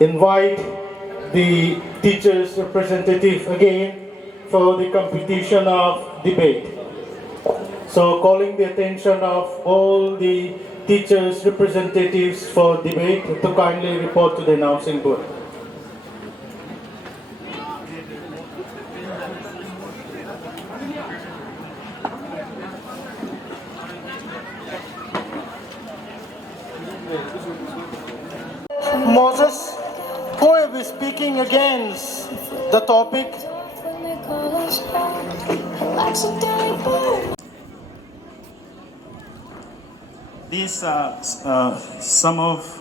invite the teachers' representative again for the competition of debate. So calling the attention of all the teachers' representatives for debate to kindly report to the announcing booth. Moses, who will be speaking against the topic? These are some of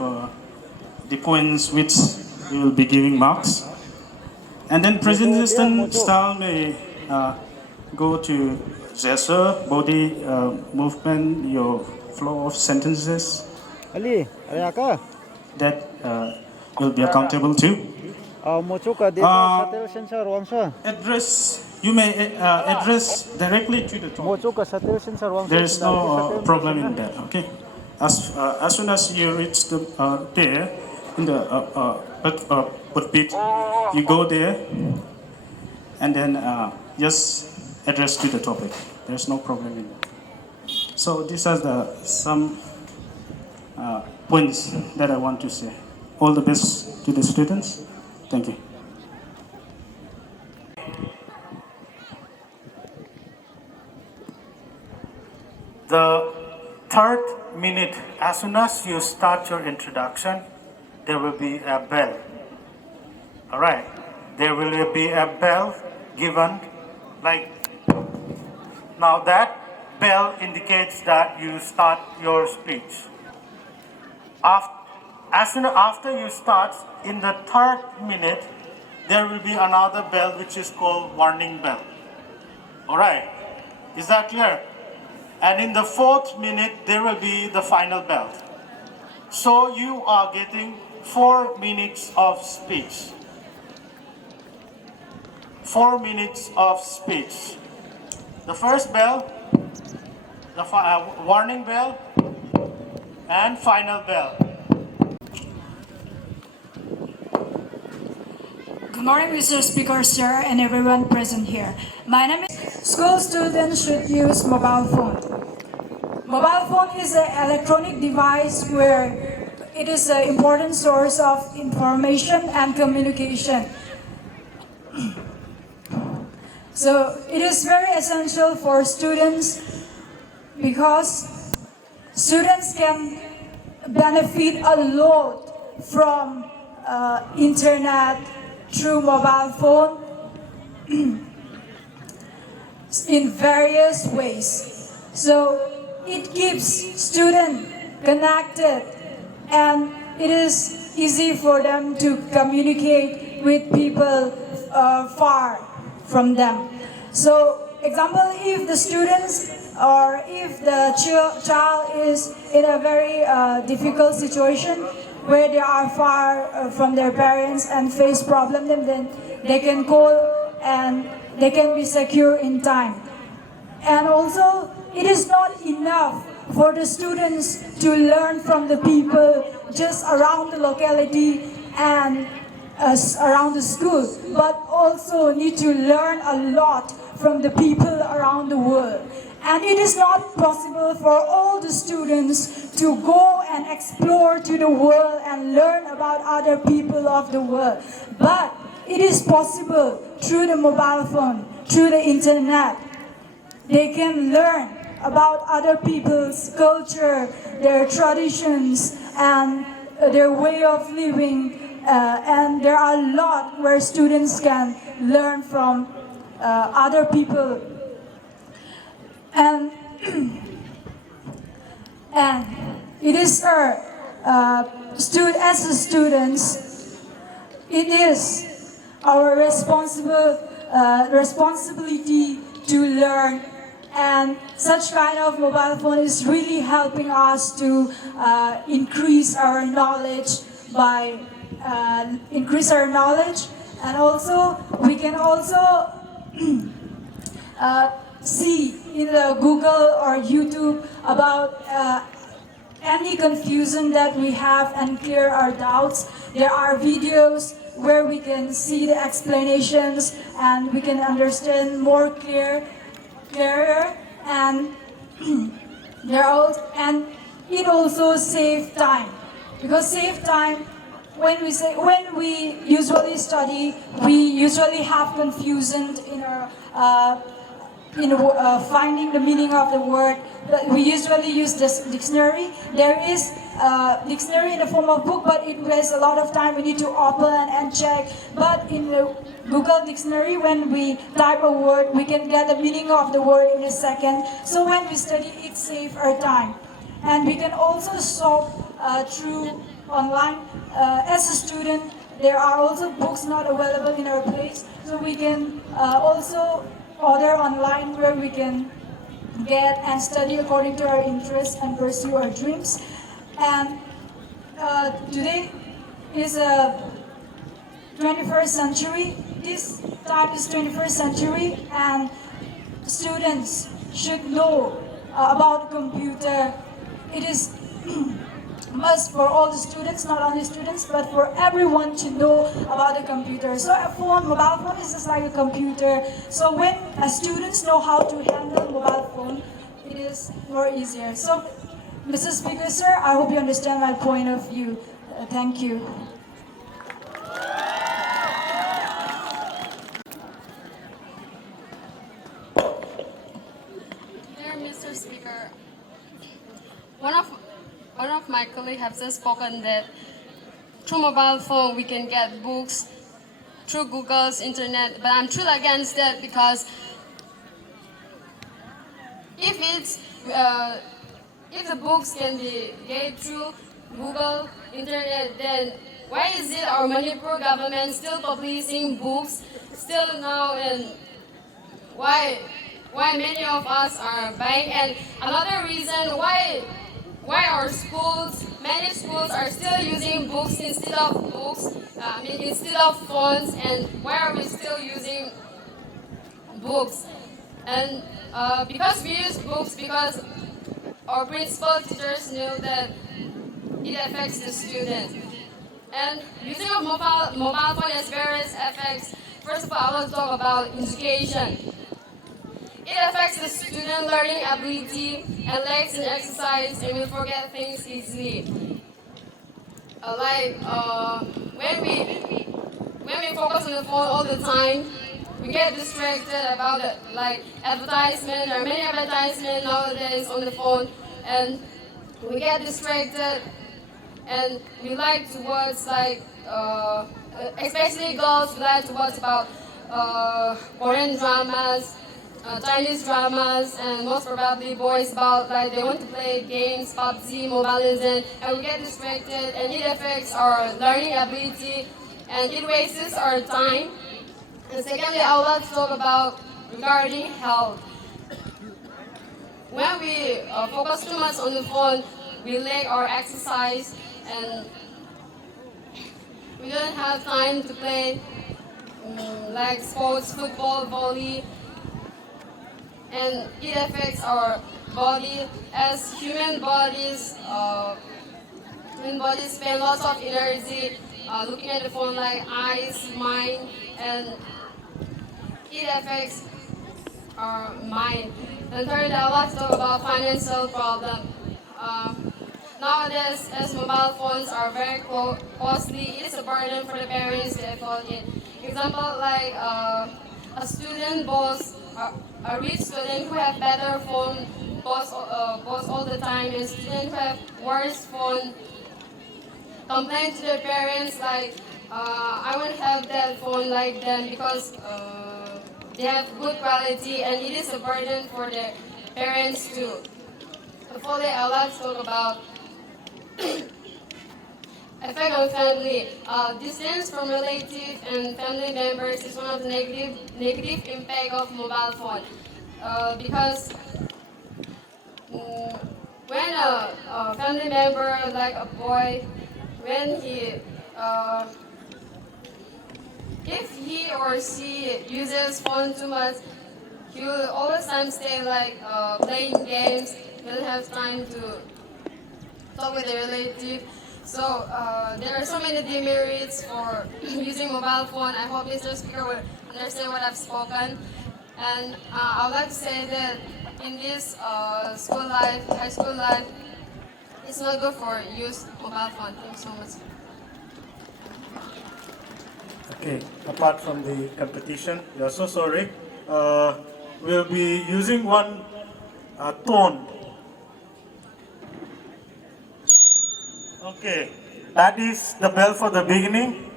the points which we will be giving marks. And then presentation style may go to gesture, body movement, your flow of sentences that will be accountable to. You may address directly to the topic. There is no problem in that. Okay. As soon as you reach the there in the pulpit, you go there and then just address to the topic. There is no problem in that. So these are some points that I want to say. All the best to the students. Thank you. The third minute, as soon as you start your introduction, there will be a bell. All right, there will be a bell given like now. That bell indicates that you start your speech. After you start, in the third minute, there will be another bell which is called warning bell. All right, is that clear? And in the fourth minute, there will be the final bell. So you are getting 4 minutes of speech. 4 minutes of speech. The first bell, the warning bell, and final bell. Good morning, Mr. Speaker, sir, and everyone present here. My name is... School students should use mobile phone. Mobile phone is an electronic device where it is an important source of information and communication. So it is very essential for students because students can benefit a lot from internet through mobile phone in various ways. So it keeps students connected and it is easy for them to communicate with people far from them. So example, if the students or if the child is in a very difficult situation where they are far from their parents and face problem, then they can call and they can be secure in time. And also, it is not enough for the students to learn from the people just around the locality and around the school, but also need to learn a lot from the people around the world. And it is not possible for all the students to go and explore to the world and learn about other people of the world. But it is possible through the mobile phone, through the internet. They can learn about other people's culture, their traditions, and their way of living. And there are a lot where students can learn from other people. And it is as students, it is our responsibility to learn, and such kind of mobile phone is really helping us to increase our knowledge and also we can also see in the Google or YouTube about any confusion that we have and clear our doubts. There are videos where we can see the explanations and we can understand more clearer, and and it also save time, because save time, when we usually study, we usually have confusion in our finding the meaning of the word. But we usually use this dictionary. There is a dictionary in the form of book, but it wastes a lot of time. We need to open and check. But in the Google Dictionary, when we type a word, we can get the meaning of the word in a second. So when we study, it saves our time. And we can also solve through online. As a student, there are also books not available in our place, so we can also order online, where we can get and study according to our interests and pursue our dreams. And today is a 21st century. This time is 21st century, and students should know about computer. It is must for all the students, not only students, but for everyone to know about the computer. So a mobile phone is just like a computer. So when students know how to handle mobile phone, it is more easier. So, Mr. Speaker, sir, I hope you understand my point of view. Thank you. Dear Mr. Speaker, one of my colleagues have just spoken that through mobile phone we can get books through Google's internet, but I'm truly against that, because if the books can be get through Google internet, then why is it our Manipur government still publishing books still now, and why many of us are buying? And another reason why our schools, many schools are still using books instead of instead of phones, and why are we still using books? And because we use books, because our principal teachers know that it affects the student. And using a mobile phone has various effects. First of all, I want to talk about education. It affects the student learning ability and lacks in exercise, and will forget things easily. When we focus on the phone all the time, we get distracted about advertisement. There are many advertisements nowadays on the phone, and we get distracted, and we like to watch especially girls, we like to watch about Korean dramas, Chinese dramas, and most probably boys about they want to play games, PUBG, Mobile Legends, and we get distracted, and it affects our learning ability, and it wastes our time. And secondly, I would like to talk about regarding health. When we focus too much on the phone, we lack our exercise, and we don't have time to play sports, football, volley, and it affects our body. As human bodies spend lots of energy looking at the phone, like eyes, mind, and it affects our mind. And thirdly, I want to talk about financial problem. Nowadays, as mobile phones are very costly, it is a burden for the parents to afford it. Example, a student boss, a rich student who have better phone boss all the time, and student who have worse phone complain to their parents I want to have that phone like them, because they have good quality, and it is a burden for their parents too. Finally, I would like to talk about effect on family. Distance from relatives and family members is one of the negative impact of mobile phone, because when a family member, like a boy, when if he or she uses phone too much, he will always time stay playing games. He doesn't have time to talk with a relative. So there are so many demerits for using mobile phone. I hope Mr. Speaker will understand what I've spoken. And I would like to say that in this school life, high school life, it's not good for use mobile phone. Thank you so much. Okay, apart from the competition, we are so sorry. We'll be using one tone. Okay, that is the bell for the beginning.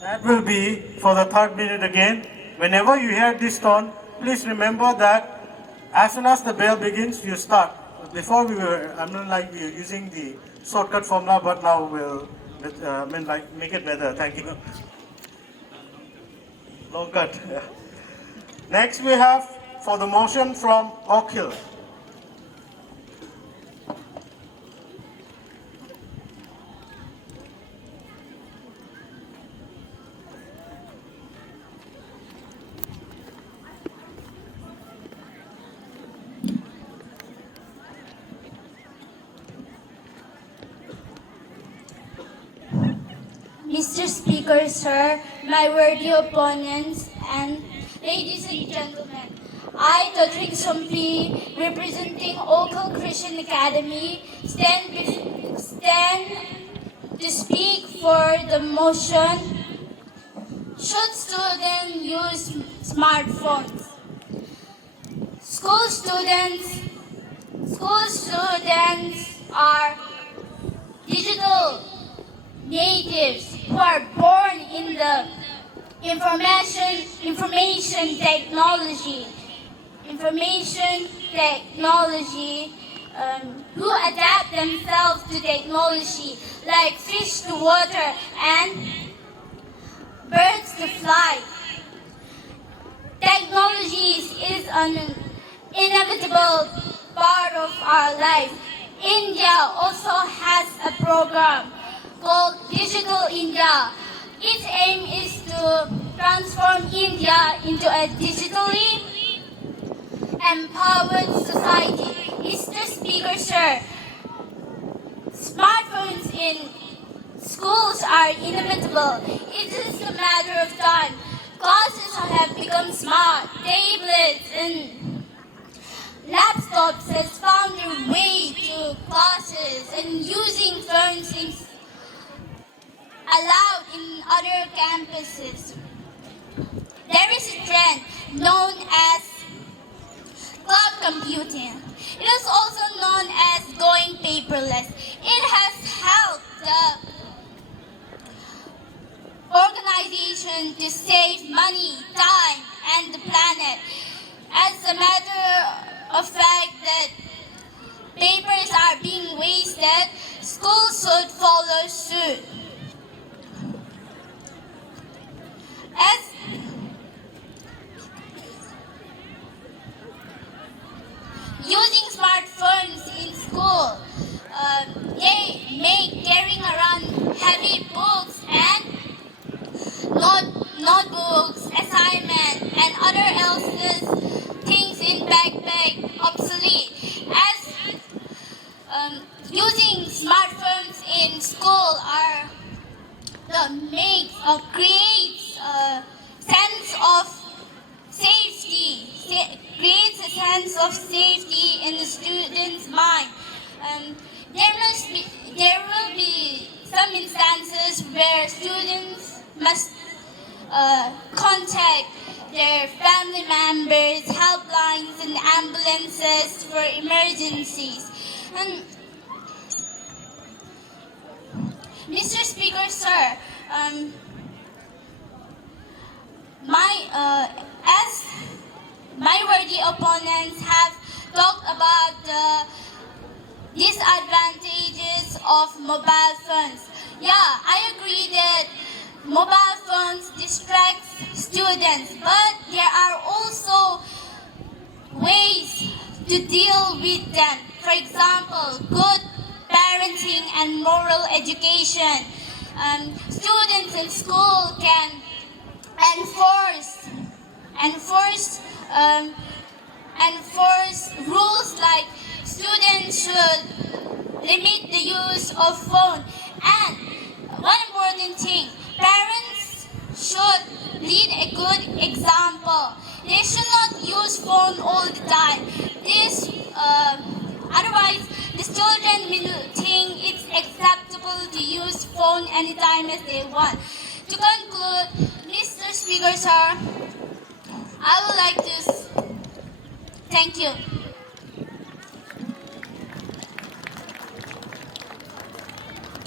That will be for the third minute again. Whenever you hear this tone, please remember that as soon as the bell begins, you start. Before we were, I'm not like we were using the shortcut formula, but now we'll make it better. Thank you. Long cut. Yeah. Next we have for the motion from Oak Hill. Mr. Speaker, sir, my worthy opponents, and ladies and gentlemen, I, Todring Sompi, representing Oakhill Christian Academy, stand to speak for the motion, should students use smartphones? School students are digital natives who are born in the information technology, who adapt themselves to technology, like fish to water and birds to fly. Technology is an inevitable part of our life. India also has a program called Digital India. Its aim is to transform India into a digitally empowered society. Mr. Speaker, sir, smartphones in schools are inevitable. It is a matter of time. Classes have become smart. Tablets and laptops has found their way to classes, and using phones is allowed in other campuses. There is a trend known as cloud computing. It is also known as going paperless. It has helped the organization to save money, time, and the planet. As a matter of fact that papers are being wasted, schools should follow suit. As using smartphones in school, they make carrying around heavy books and notebooks, assignments, and other else's things in backpack obsolete. As using smartphones in school are creates a sense of safety. Creates a sense of safety in the student's mind. There will be some instances where students must contact their family members, helplines, and ambulances for emergencies. And Mr. Speaker, sir, as my worthy opponents have talked about the disadvantages of mobile phones. Yeah, I agree that mobile phones distract students, but there are also ways to deal with them. For example, good parenting and moral education. Students in school can enforce enforce rules like students should limit the use of phone. And one important thing, parents should lead a good example. They should not use phone all the time. Otherwise, the children will think it's acceptable to use phone anytime as they want. To conclude, Mr. Speaker, sir, I would like to thank you.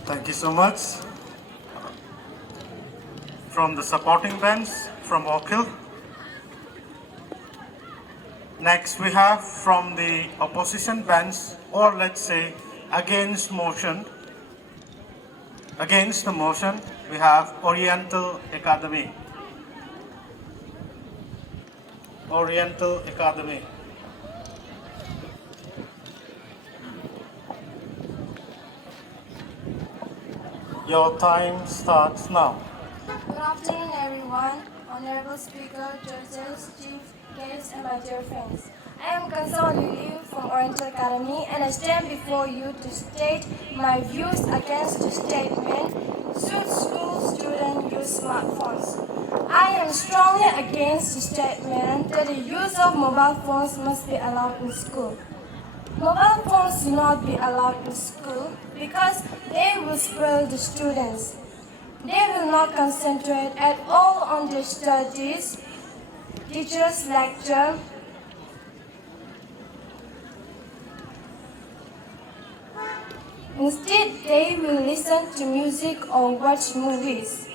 Thank you so much. From the supporting bench from Oak Hill. Next we have from the opposition bench, or let's say against the motion, we have Oriental Academy. Oriental Academy. Your time starts now. Good afternoon, everyone. Honorable Speaker, judges, chief guests, and my dear friends. I am Kansal Lili from Oriental Academy, and I stand before you to state my views against the statement, should school students use smartphones? I am strongly against the statement that the use of mobile phones must be allowed in school. Mobile phones do not be allowed in school because they will spoil the students. They will not concentrate at all on their studies. Teachers lecture. Instead, they will listen to music or watch movies.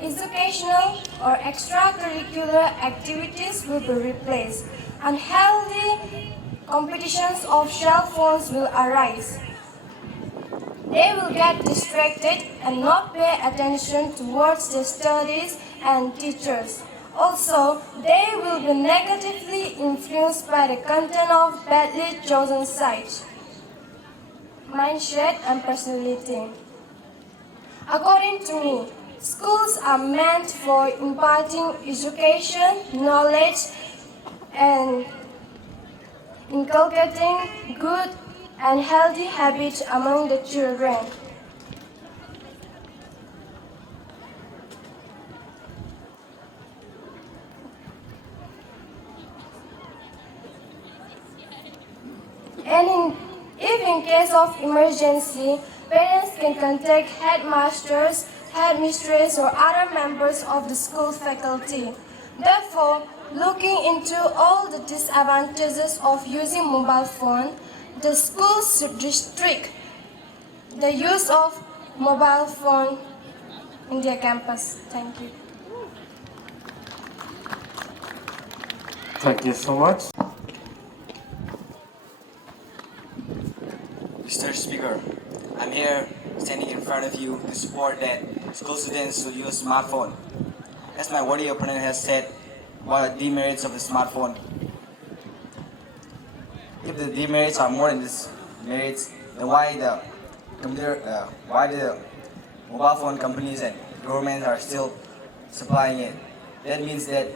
Educational or extracurricular activities will be replaced. Unhealthy competitions of cell phones will arise. They will get distracted and not pay attention towards their studies and teachers. Also, they will be negatively influenced by the content of badly chosen sites, mindset, and personality. According to me, schools are meant for imparting education, knowledge, and inculcating good and healthy habits among the children. If in case of emergency, parents can contact headmasters, headmistress, or other members of the school faculty. Therefore, looking into all the disadvantages of using mobile phone, the schools should restrict the use of mobile phone in their campus. Thank you. Thank you so much. Mr. Speaker, I'm here standing in front of you to support that school students should use smartphone. As my worthy opponent has said, what are the demerits of the smartphone? If the demerits are more than the merits, then why the mobile phone companies and governments are still supplying it? That means that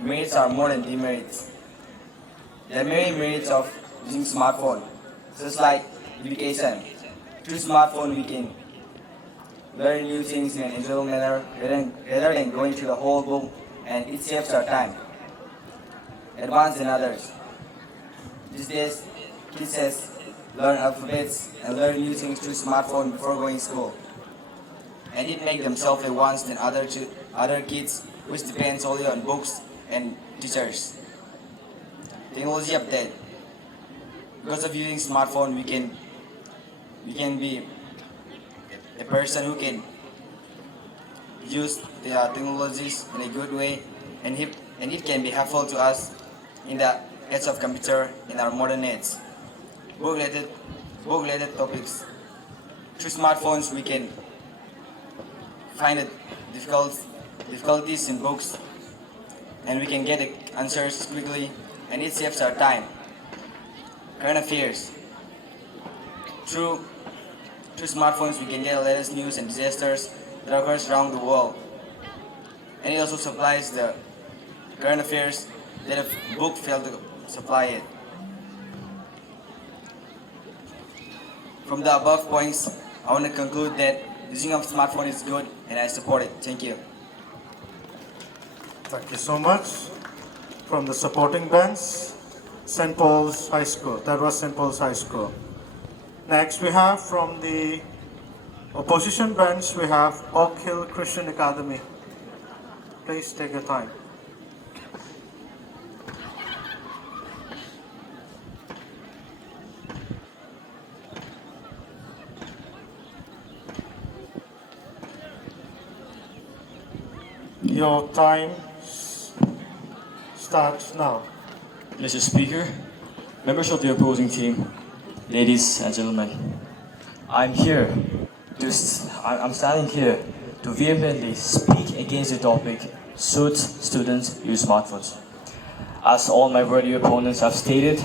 merits are more than demerits. There are many merits of using smartphone, just like education. Through smartphone, we can learn new things in an enjoyable manner rather than going through the whole book, and it saves our time. Advanced than others. These days, kids learn alphabets and learn new things through smartphone before going to school. And it makes them self-advanced than other kids, which depends solely on books and teachers. Technology update. Because of using smartphone, we can be a person who can use the technologies in a good way, and it can be helpful to us in the age of computer in our modern age. Book-related topics. Through smartphones, we can find the difficulties in books, and we can get the answers quickly, and it saves our time. Current affairs. Through smartphones, we can get the latest news and disasters that occurs around the world. And it also supplies the current affairs, that a book failed to supply it. From the above points, I want to conclude that using a smartphone is good and I support it. Thank you. Thank you so much. From the supporting bench, St. Paul's High School. That was St. Paul's High School. Next we have from the opposition bench, we have Oak Hill Christian Academy. Please take your time. Your time starts now. Mr. Speaker, members of the opposing team, ladies and gentlemen, I'm standing here to vehemently speak against the topic, should students use smartphones? As all my worthy opponents have stated,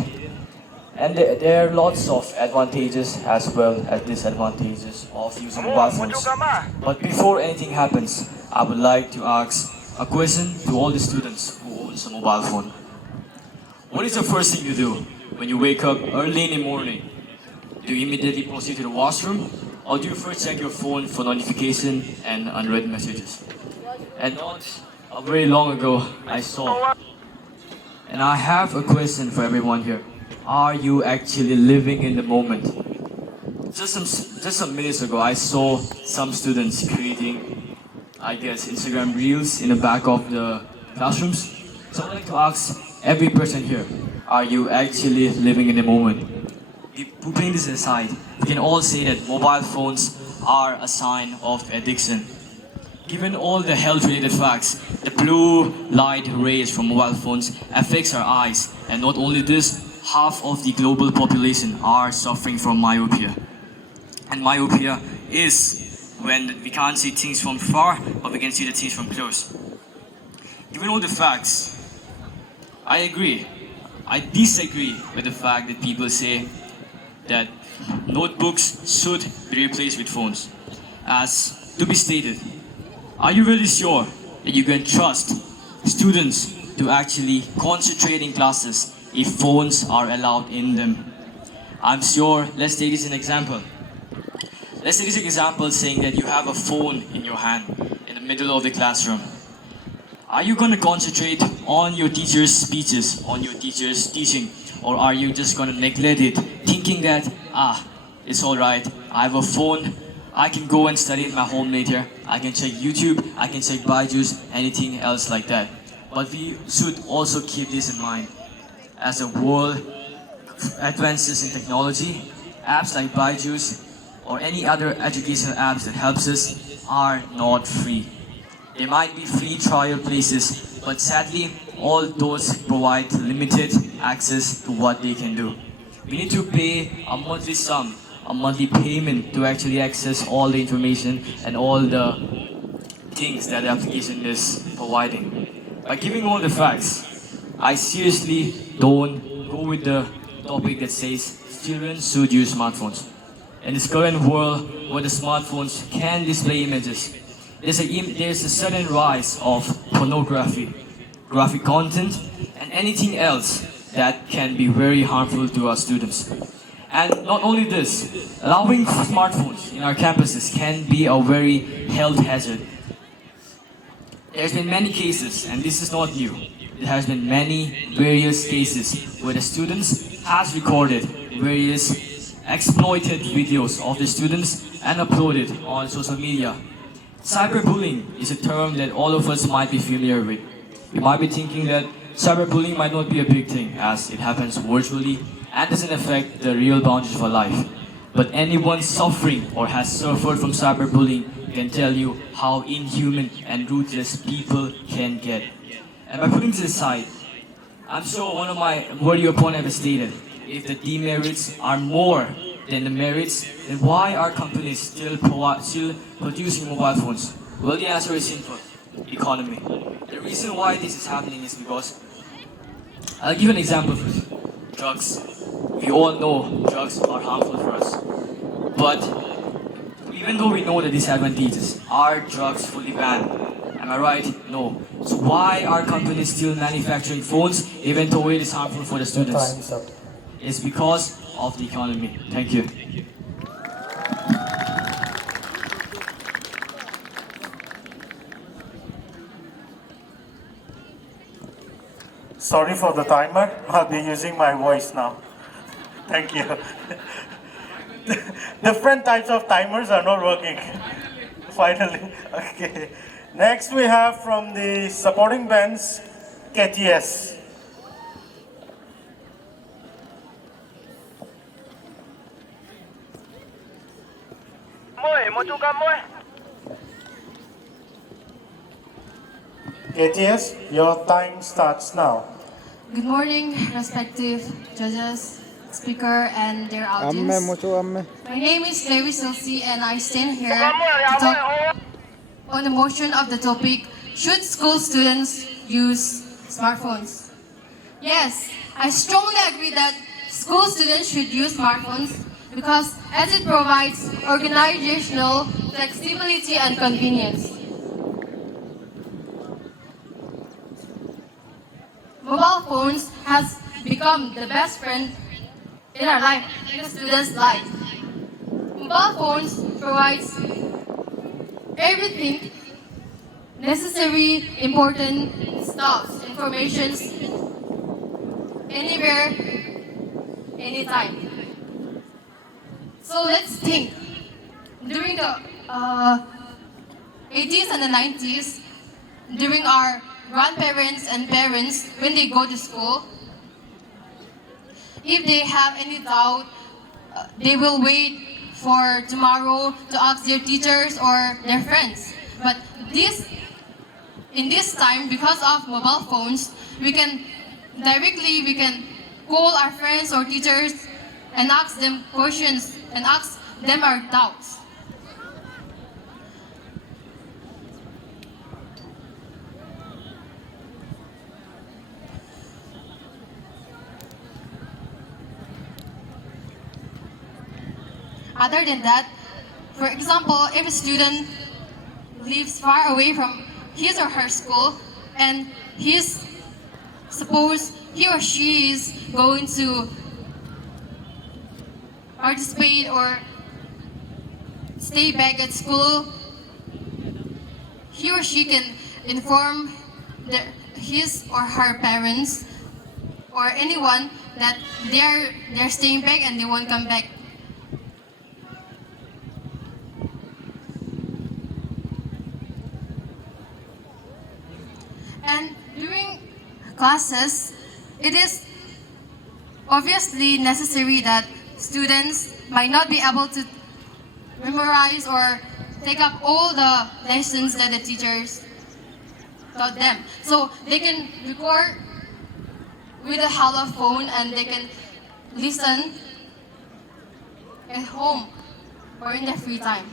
and there are lots of advantages as well as disadvantages of using mobile phones. But before anything happens, I would like to ask a question to all the students who own a mobile phone. What is the first thing you do when you wake up early in the morning? Do you immediately proceed to the washroom, or do you first check your phone for notification and unread messages? And not very long ago, I saw, and I have a question for everyone here. Are you actually living in the moment? Just some minutes ago, I saw some students creating, I guess, Instagram reels in the back of the classrooms. So I'd like to ask every person here, are you actually living in the moment? Putting this aside, we can all say that mobile phones are a sign of addiction. Given all the health-related facts, the blue light rays from mobile phones affects our eyes, and not only this, half of the global population are suffering from myopia. And myopia is when we can't see things from far, but we can see the things from close. Given all the facts, I agree. I disagree with the fact that people say that notebooks should be replaced with phones. As to be stated, are you really sure that you can trust students to actually concentrate in classes if phones are allowed in them? I'm sure, let's take this as an example. Let's take this example saying that you have a phone in your hand in the middle of the classroom. Are you going to concentrate on your teacher's speeches, on your teacher's teaching, or are you just going to neglect it, thinking that, it's alright, I have a phone, I can go and study at my home later, I can check YouTube, I can check Byju's, anything else like that. But we should also keep this in mind. As the world advances in technology, apps like Byju's or any other educational apps that helps us are not free. There might be free trial places, but sadly, all those provide limited access to what they can do. We need to pay a monthly sum, a monthly payment to actually access all the information and all the things that the application is providing. By giving all the facts, I seriously don't go with the topic that says children should use smartphones. In this current world where the smartphones can display images, there's a sudden rise of pornography, graphic content, and anything else that can be very harmful to our students. And not only this, allowing smartphones in our campuses can be a very health hazard. There's been many cases, and this is not new. There has been many various cases where the students has recorded various exploited videos of the students and uploaded on social media. Cyberbullying is a term that all of us might be familiar with. You might be thinking that cyberbullying might not be a big thing as it happens virtually and doesn't affect the real boundaries of our life. But anyone suffering or has suffered from cyberbullying can tell you how inhuman and ruthless people can get. And by putting this aside, I'm sure one of my worthy opponents has stated, if the demerits are more than the merits, then why are companies still producing mobile phones? Well, the answer is simple: economy. The reason why this is happening is because, I'll give an example first. Drugs. We all know drugs are harmful for us. But even though we know the disadvantages, are drugs fully banned? Am I right? No. So why are companies still manufacturing phones even though it is harmful for the students? Time's up. It's because of the economy. Thank you. Sorry for the timer. I'll be using my voice now. Thank you. Different types of timers are not working. Finally. Okay. Next we have from the supporting bands, KTS. KTS, your time starts now. Good morning, respective judges, speaker, and their audience. My name is Larry Silsey, and I stand here to talk on the motion of the topic, should school students use smartphones? Yes, I strongly agree that school students should use smartphones because as it provides organizational flexibility and convenience. Mobile phones has become the best friend in our life, in the students' life. Mobile phones provides everything necessary, important stuff, informations, anywhere, anytime. So let's think. During the 80s and the 90s, during our grandparents and parents, when they go to school, if they have any doubt, they will wait for tomorrow to ask their teachers or their friends. But in this time, because of mobile phones, we can call our friends or teachers and ask them questions and ask them our doubts. Other than that, for example, if a student lives far away from his or her school and suppose he or she is going to participate or stay back at school, he or she can inform his or her parents or anyone that they're staying back and they won't come back. And during classes, it is obviously necessary that students might not be able to memorize or take up all the lessons that the teachers taught them. So they can record with a hollow phone and they can listen at home or in their free time.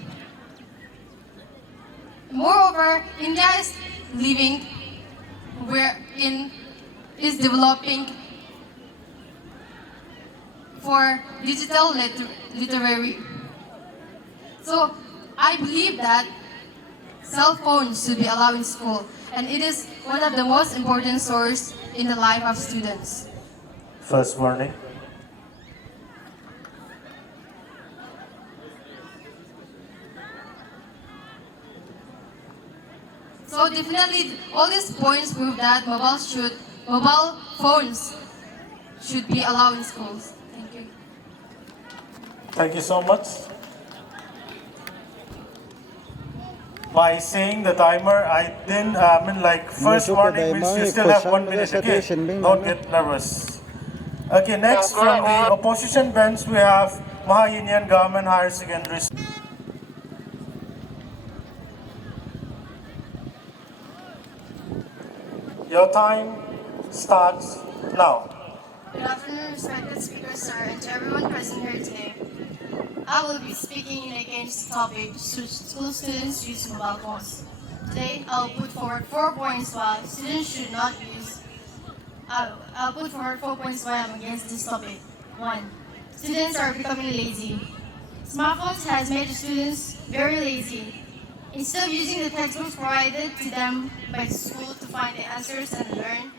Moreover, India is is developing for digital literary. So I believe that cell phones should be allowed in school, and it is one of the most important sources in the life of students. First warning. So definitely, all these points prove that mobile phones should be allowed in schools. Thank you. Thank you so much. By saying the timer, I didn't, first warning means you still have 1 minute, okay? Don't get nervous. Okay, next from the opposition bench, we have Maha Union Government Higher Secondary School. Your time starts now. Good afternoon, respected speaker, sir, and to everyone present here today. I will be speaking against the topic, should school students use mobile phones? Today, I'll put forward 4 points why students should not use. I'll put forward 4 points why I'm against this topic. 1. Students are becoming lazy. Smartphones has made students very lazy. Instead of using the textbooks provided to them by the school to find the answers and learn,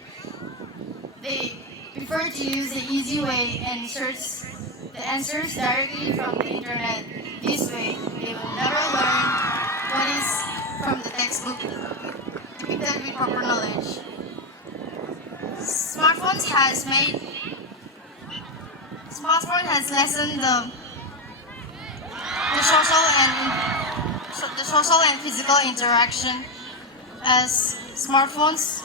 they prefer to use the easy way and search the answers directly from the internet. This way, they will never learn what is from the textbook depicted with proper knowledge. Smartphone has lessened the social and physical interaction as smartphones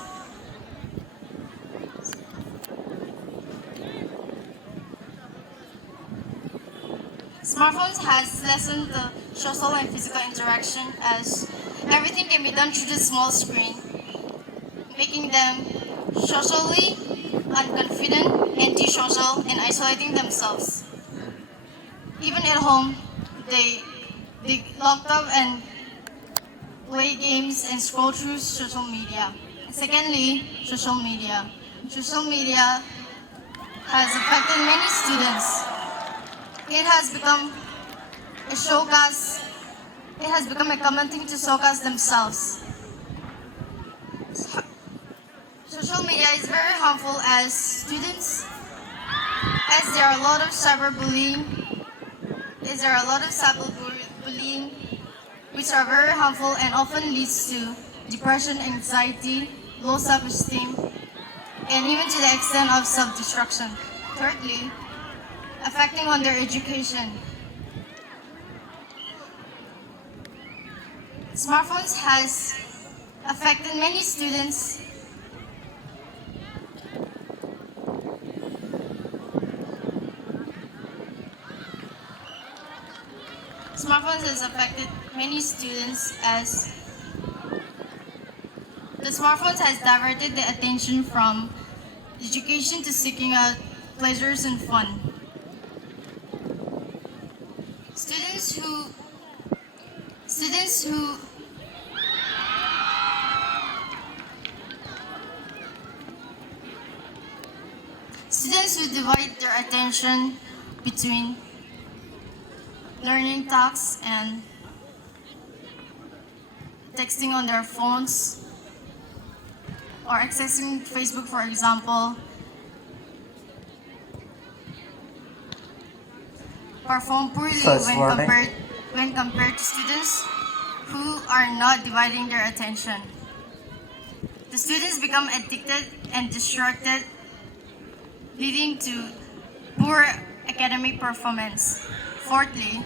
has lessened the social and physical interaction as everything can be done through the small screen, making them socially unconfident, antisocial, and isolating themselves. Even at home, they locked up and play games and scroll through social media. Secondly, social media. Social media has affected many students. It has become a showcase. It has become a common thing to showcase themselves. Social media is very harmful as students, as there are a lot of cyberbullying, which are very harmful and often leads to depression, anxiety, low self-esteem, and even to the extent of self-destruction. Thirdly, affecting on their education. Smartphones has affected many students. Smartphones has affected many students as the smartphones has diverted the attention from education to seeking out pleasures and fun. Students who divide their attention between learning tasks and texting on their phones or accessing Facebook, for example, perform poorly when compared to students who are not dividing their attention. The students become addicted and distracted, leading to poor academic performance. Fourthly,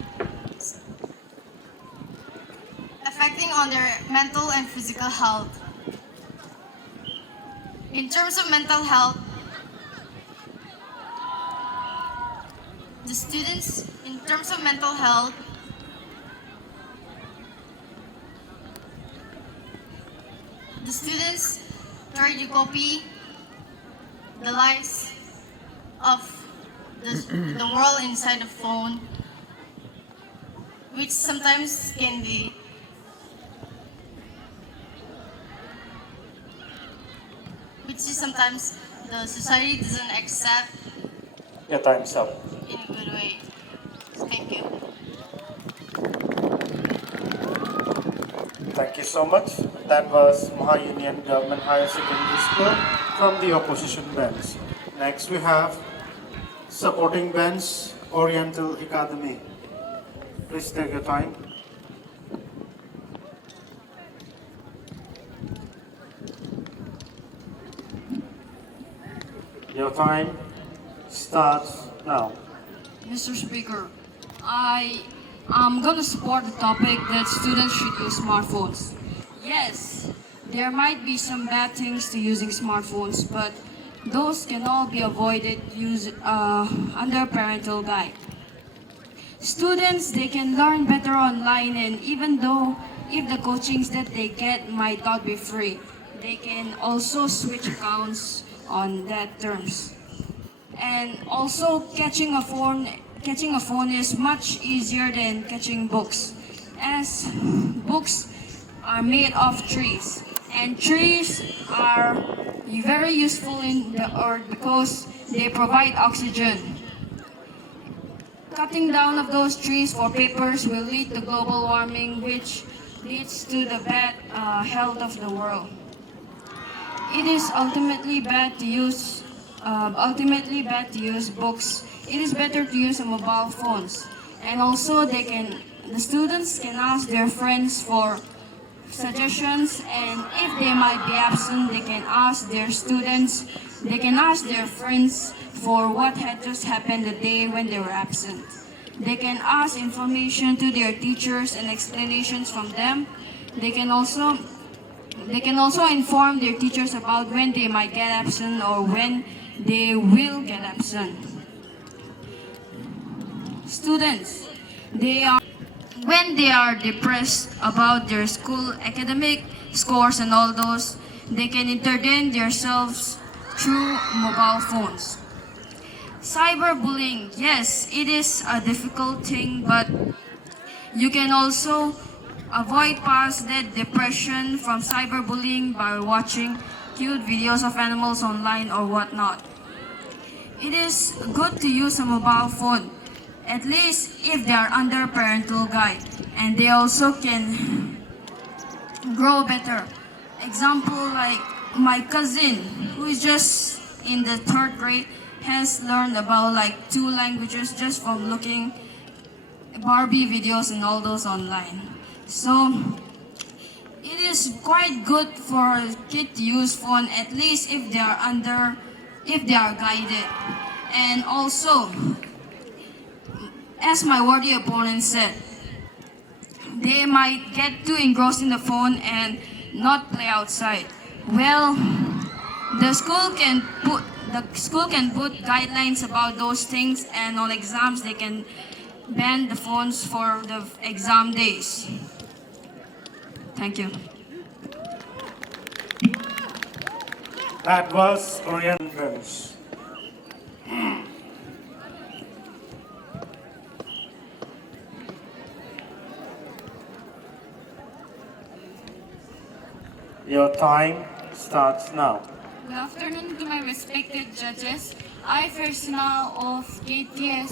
affecting on their mental and physical health. In terms of mental health, the students try to copy the lives of the world inside the phone, which sometimes the society doesn't accept. Your time's up. In a good way. Thank you. Thank you so much. That was Maha-Union Government Higher Secondary School from the opposition bench. Next we have supporting bench, Oriental Academy. Please take your time. Your time starts now. Mr. Speaker, I am going to support the topic that students should use smartphones. Yes, there might be some bad things to using smartphones, but those can all be avoided under parental guide. Students, they can learn better online, and even though if the coachings that they get might not be free, they can also switch accounts on that terms. And also catching a phone is much easier than catching books, as books are made of trees, and trees are very useful in the earth because they provide oxygen. Cutting down of those trees for papers will lead to global warming, which leads to the bad health of the world. It is ultimately bad to use books. It is better to use mobile phones, and also the students can ask their friends for suggestions, and if they might be absent, they can ask their friends for what had just happened the day when they were absent. They can ask information to their teachers and explanations from them. They can also inform their teachers about when they might get absent or when they will get absent. Students, when they are depressed about their school academic scores and all those, they can entertain themselves through mobile phones. Cyberbullying, yes, it is a difficult thing, but you can also avoid past that depression from cyberbullying by watching cute videos of animals online or whatnot. It is good to use a mobile phone, at least if they are under parental guide, and they also can grow better. Example, like my cousin, who is just in the 3rd grade, has learned about like 2 languages just from looking Barbie videos and all those online. So it is quite good for a kid to use phone, at least if they are guided. And also, as my worthy opponent said, they might get too engrossed in the phone and not play outside. Well, the school can put guidelines about those things, and on exams they can ban the phones for the exam days. Thank you. That was Oriental French. Your time starts now. Good afternoon to my respected judges. I, personnel of KTS,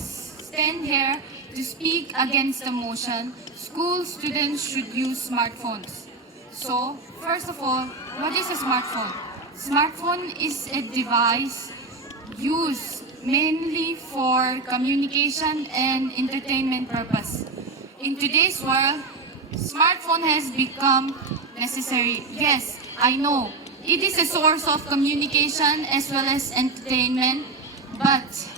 stand here to speak against the motion, school students should use smartphones. So, first of all, what is a smartphone? Smartphone is a device used mainly for communication and entertainment purpose. In today's world, smartphone has become necessary. Yes, I know. It is a source of communication as well as entertainment, but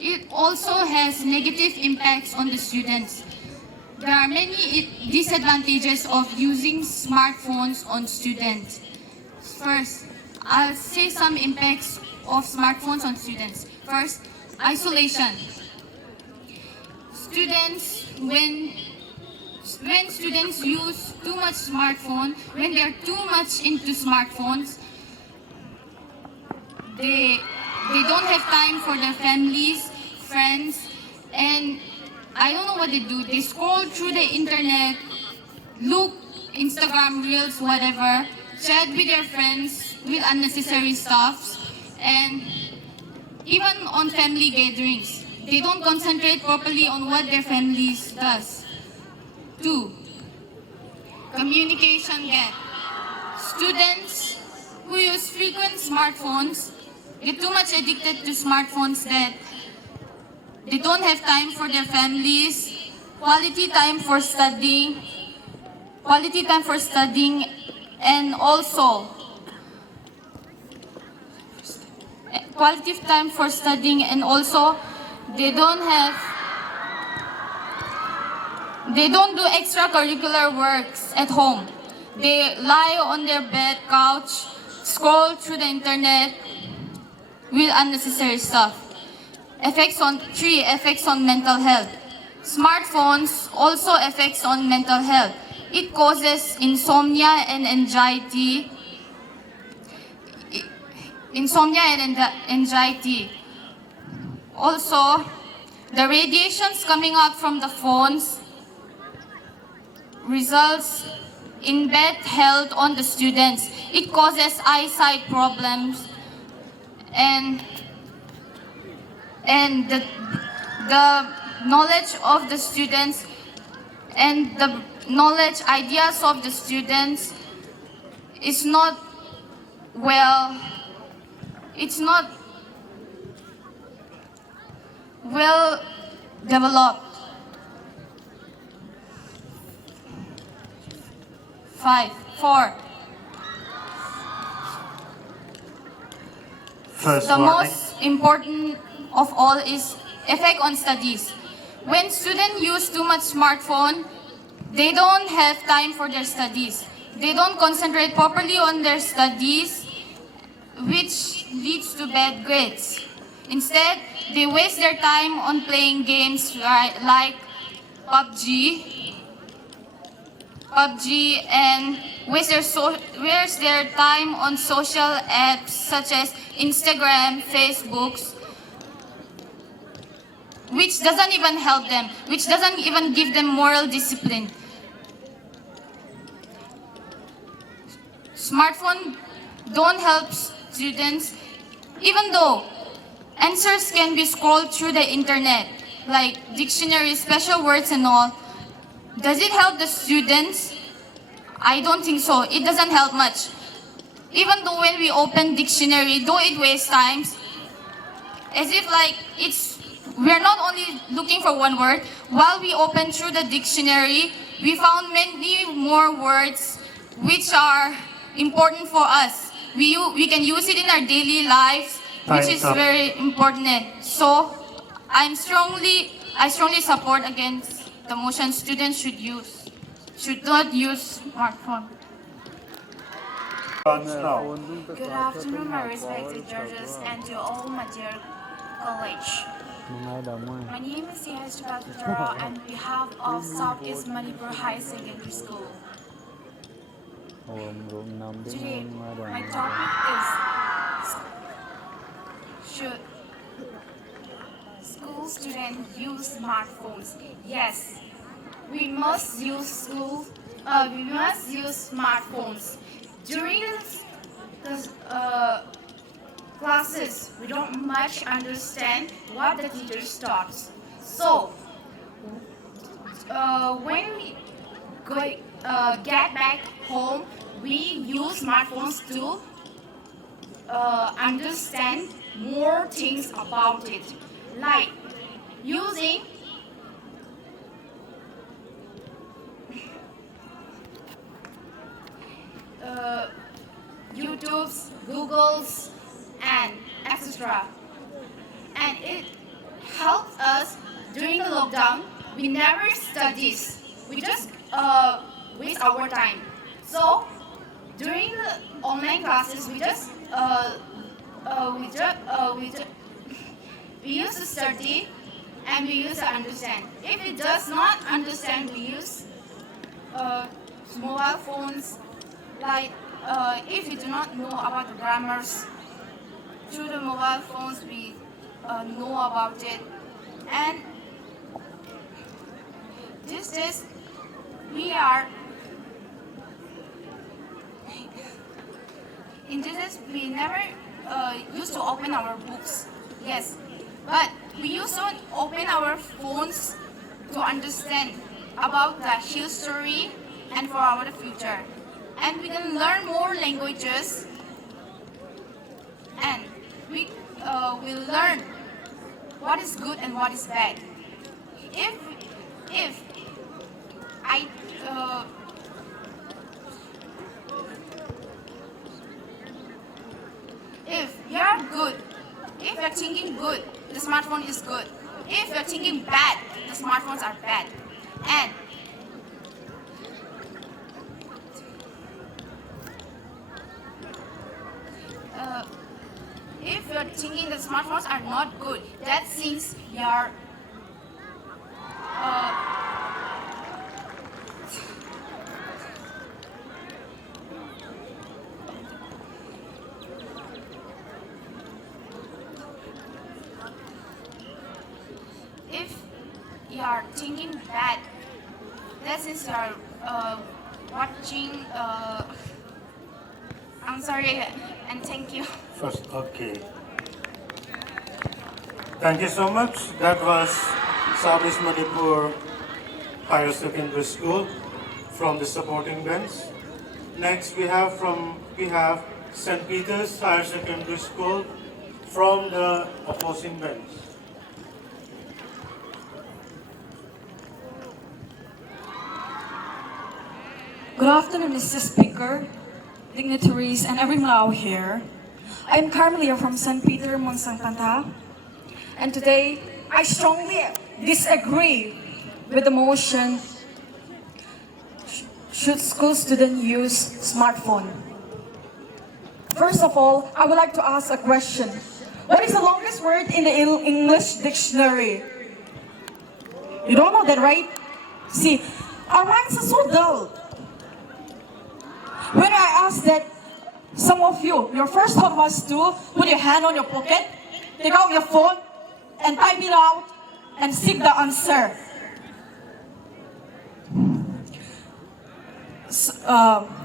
it also has negative impacts on the students. There are many disadvantages of using smartphones on students. First, I'll say some impacts of smartphones on students. First, isolation. When students use too much smartphone, when they're too much into smartphones, they don't have time for their families, friends, and I don't know what they do. They scroll through the internet, look Instagram reels, whatever, chat with their friends with unnecessary stuffs, and even on family gatherings, they don't concentrate properly on what their families does. 2. Communication gap. Students who use frequent smartphones get too much addicted to smartphones that they don't have time for their families, quality time for studying, and also they don't do extracurricular works at home. They lie on their bed, couch, scroll through the internet with unnecessary stuff. 3. Effects on mental health. Smartphones also affects on mental health. It causes insomnia and anxiety. Also, the radiations coming out from the phones results in bad health on the students. It causes eyesight problems, and the knowledge of the students and the knowledge ideas of the students is not well, it's not well developed. 4. First The warning. most important of all is effect on studies. When students use too much smartphone, they don't have time for their studies. They don't concentrate properly on their studies, which leads to bad grades. Instead, they waste their time on playing games like PUBG and waste their time on social apps such as Instagram, Facebook, which doesn't even help them, which doesn't even give them moral discipline. Smartphone don't help students, even though answers can be scrolled through the internet, like dictionary, special words and all. Does it help the students? I don't think so. It doesn't help much. Even though when we open dictionary, though it wastes time, as if like we're not only looking for one word. While we open through the dictionary, we found many more words which are important for us. We can use it in our daily lives, which is very important. So I strongly support against the motion students should not use smartphone. Now. Good afternoon, my respected judges, and to all my dear college. My name is Yash Patro, and on behalf of Southeast Manipur High Secondary School. Today, my topic is: should school students use smartphones? Yes, we must use smartphones during the classes. We don't much understand what the teachers taught. So when we get back home, we use smartphones to understand more things about it, like using YouTube's, Google's, and etc. And it helps us during the lockdown. We never studies. We just waste our time. So during the online classes, we used to study and we used to understand. If it does not understand, we use mobile phones. Like if we do not know about the grammars, through the mobile phones we know about it. And these days we never used to open our books. Yes, but we used to open our phones to understand about the history and for our future. And we can learn more languages, and we will learn what is good and what is bad. If you're good, if you're thinking good, the smartphone is good. If you're thinking bad, the smartphones are bad. And if you're thinking the smartphones are not good, that means you're if you're thinking bad, that means you're watching. I'm sorry and thank you. First, okay. Thank you so much. That was Southeast Manipur Higher Secondary School from the supporting bench. Next we have St. Peter's Higher Secondary School from the opposing bench. Good afternoon, Mr. Speaker, dignitaries, and everyone out here. I am Carmelia from St. Peter, Monsangpanta, and today I strongly disagree with the motion, should school students use smartphone? First of all, I would like to ask a question. What is the longest word in the English dictionary? You don't know that, right? See, our minds are so dull. When I asked that, some of you, your first thought was to put your hand on your pocket, take out your phone, and type it out, and seek the answer.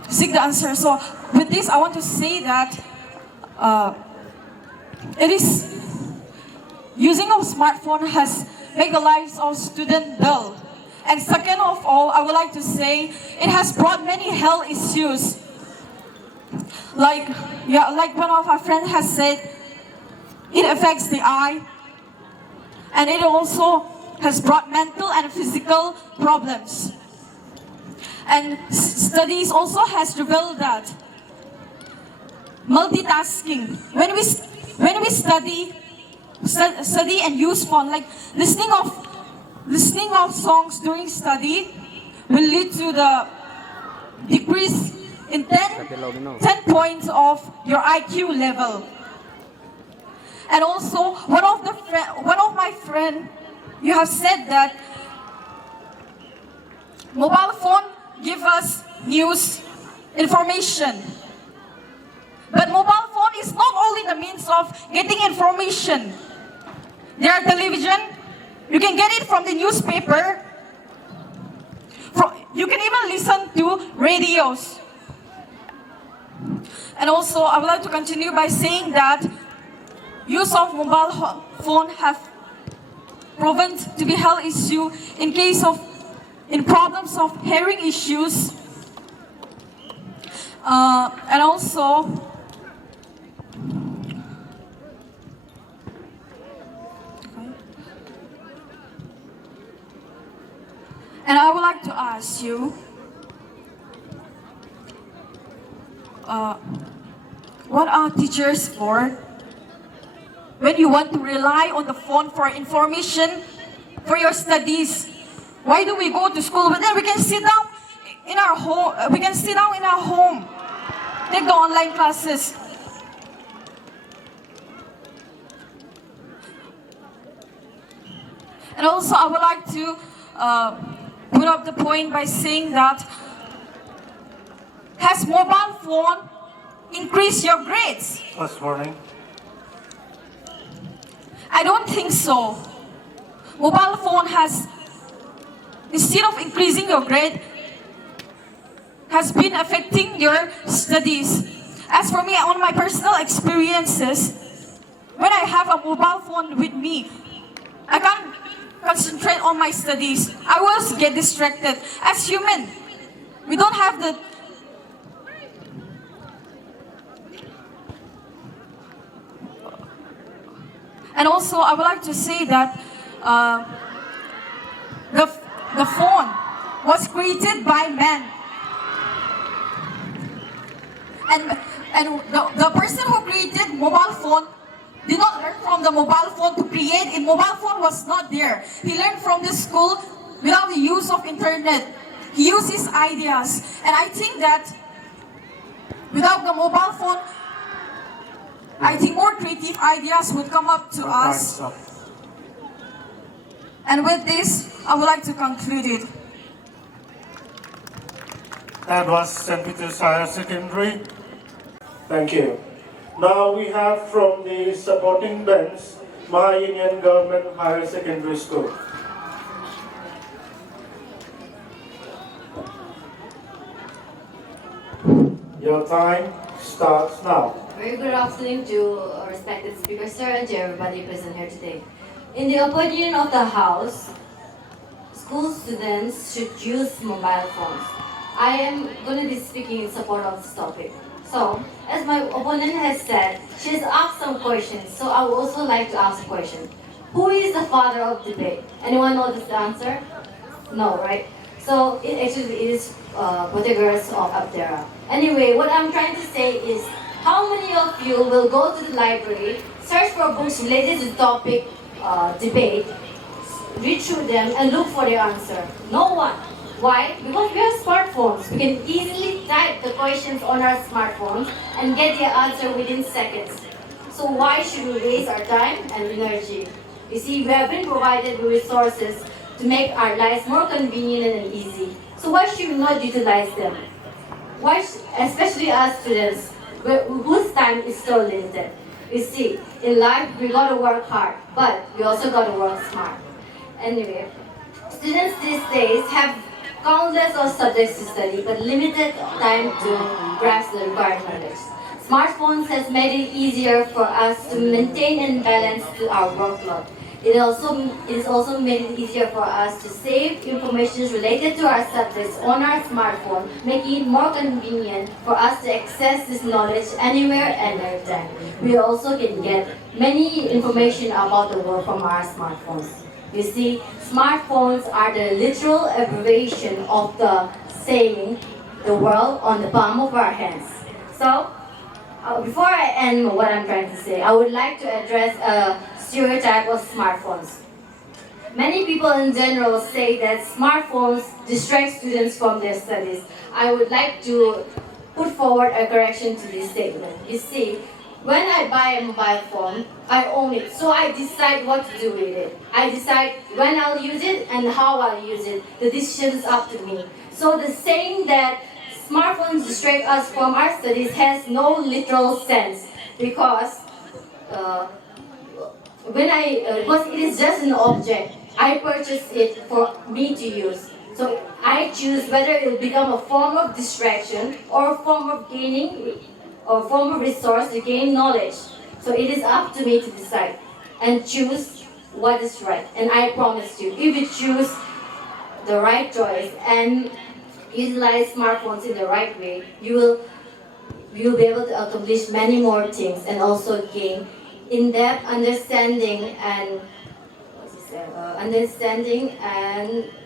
Seek the answer. So with this, I want to say that it is using of smartphone has made the lives of students dull. And second of all, I would like to say it has brought many health issues. Like one of our friends has said, it affects the eye, and it also has brought mental and physical problems. And studies also has revealed that multitasking, when we study and use phone, like listening of songs during study, will lead to the decrease in 10 points of your IQ level. And also, one of my friend, you have said that mobile phone give us news, information. But mobile phone is not only the means of getting information. There are television, you can get it from the newspaper, you can even listen to radios. And also, I would like to continue by saying that use of mobile phone have proven to be health issue in problems of hearing issues, and also and I would like to ask you, what are teachers for? When you want to rely on the phone for information for your studies, why do we go to school? But then we can sit down in our home. Take the online classes. And also, I would like to put up the point by saying that, has mobile phone increased your grades? First warning. I don't think so. Mobile phone has, instead of increasing your grade, has been affecting your studies. As for me, on my personal experiences, when I have a mobile phone with me, I can't concentrate on my studies. I always get distracted. As human, we don't have the And also, I would like to say that the phone was created by man. And the person who created mobile phone did not learn from the mobile phone to create it. Mobile phone was not there. He learned from the school without the use of internet. He used his ideas. And I think that without the mobile phone, I think more creative ideas would come up to us. And with this, I would like to conclude it. That was St. Peter's Higher Secondary. Thank you. Now we have from the supporting bench, Maha-Union Government Higher Secondary School. Your time starts now. Very good afternoon to respected speaker, sir, and to everybody present here today. In the opinion of the House, school students should use mobile phones. I am going to be speaking in support of this topic. So, as my opponent has said, she has asked some questions, so I would also like to ask a question. Who is the father of debate? Anyone know this answer? No, right? So, it actually is Protagoras of Abdera. Anyway, what I'm trying to say is, how many of you will go to the library, search for books related to the topic debate, read through them, and look for the answer? No one. Why? Because we have smartphones. We can easily type the questions on our smartphones and get the answer within seconds. So why should we waste our time and energy? You see, we have been provided with resources to make our lives more convenient and easy. So why should we not utilize them? Why, especially as students, whose time is so limited? You see, in life we gotta work hard, but we also gotta work smart. Anyway, students these days have countless of subjects to study, but limited time to grasp the required knowledge. Smartphones has made it easier for us to maintain and balance our workload. It is also made it easier for us to save information related to our subjects on our smartphone, making it more convenient for us to access this knowledge anywhere and anytime. We also can get many information about the world from our smartphones. You see, smartphones are the literal abbreviation of the saying, the world on the palm of our hands. So, before I end what I'm trying to say, I would like to address a stereotype of smartphones. Many people in general say that smartphones distract students from their studies. I would like to put forward a correction to this statement. You see, when I buy a mobile phone, I own it, so I decide what to do with it. I decide when I'll use it and how I'll use it. The decision is up to me. So the saying that smartphones distract us from our studies has no literal sense because because it is just an object. I purchase it for me to use. So I choose whether it will become a form of distraction or a form of gaining or form of resource to gain knowledge. So it is up to me to decide and choose what is right. And I promise you, if you choose the right choice and utilize smartphones in the right way, you will be able to accomplish many more things and also gain in-depth understanding and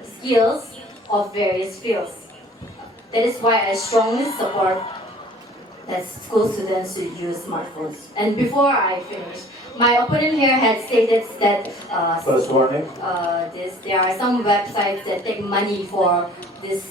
skills of various fields. That is why I strongly support that school students should use smartphones. And before I finish, my opponent here had stated that first warning. There are some websites that take money for this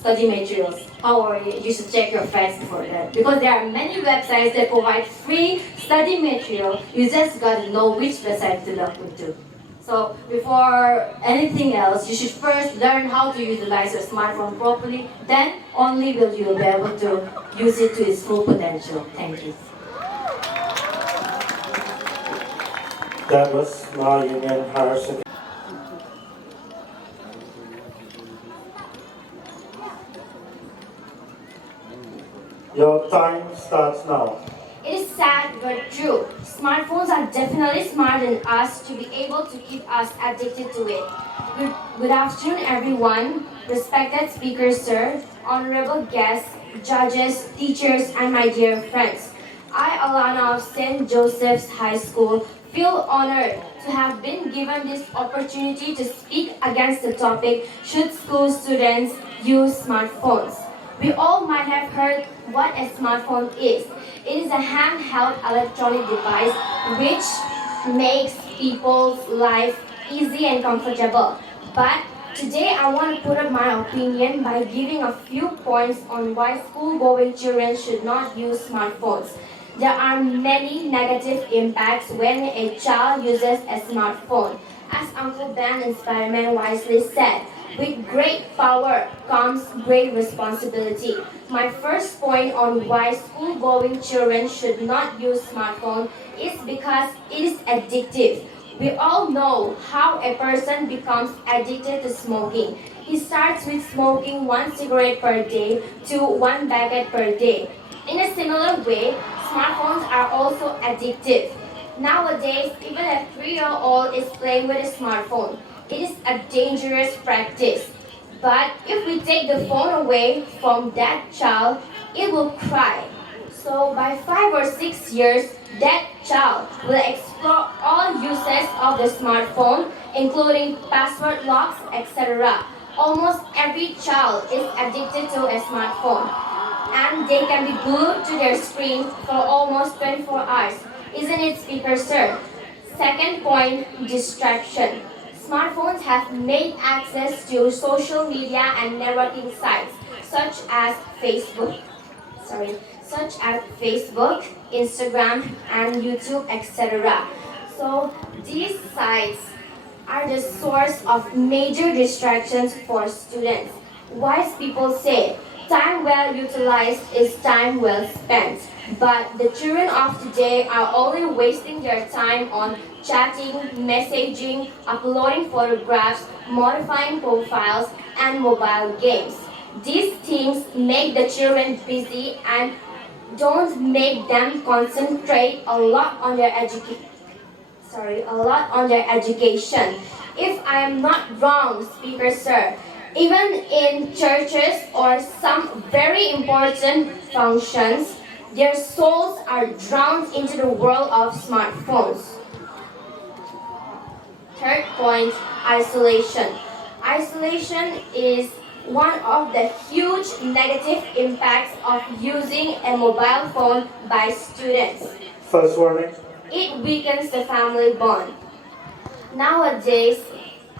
study materials. However, you should check your facts before that, because there are many websites that provide free study material. You just gotta know which website to log into. So before anything else, you should first learn how to utilize your smartphone properly. Then only will you be able to use it to its full potential. Thank you. That was my union Harrison. Your time starts now. It is sad but true. Smartphones are definitely smarter than us to be able to keep us addicted to it. Good afternoon, everyone. Respected speakers, sir, honorable guests, judges, teachers, and my dear friends. I, Alana of St. Joseph's High School, feel honored to have been given this opportunity to speak against the topic, should school students use smartphones? We all might have heard what a smartphone is. It is a handheld electronic device which makes people's life easy and comfortable. But today I want to put up my opinion by giving a few points on why school-going children should not use smartphones. There are many negative impacts when a child uses a smartphone. As Uncle Ben and Spider-Man wisely said, with great power comes great responsibility. My first point on why school-going children should not use smartphone is because it is addictive. We all know how a person becomes addicted to smoking. He starts with smoking 1 cigarette per day to 1 baguette per day. In a similar way, smartphones are also addictive. Nowadays, even a 3-year-old is playing with a smartphone. it is a dangerous practice. But if we take the phone away from that child, it will cry. So by 5 or 6 years, that child will explore all uses of the smartphone, including password locks, etc. Almost every child is addicted to a smartphone, and they can be glued to their screen for almost 24 hours. Isn't it, Speaker Sir? Second point, distraction. Smartphones have made access to social media and networking sites such as Facebook, Instagram, and YouTube, etc. So these sites are the source of major distractions for students. Wise people say, time well utilized is time well spent. But the children of today are only wasting their time on chatting, messaging, uploading photographs, modifying profiles, and mobile games. These things make the children busy and don't make them concentrate a lot on their education. If I am not wrong, Speaker Sir, even in churches or some very important functions, their souls are drowned into the world of smartphones. Third point, isolation. Isolation is one of the huge negative impacts of using a mobile phone by students. First warning. It weakens the family bond. Nowadays,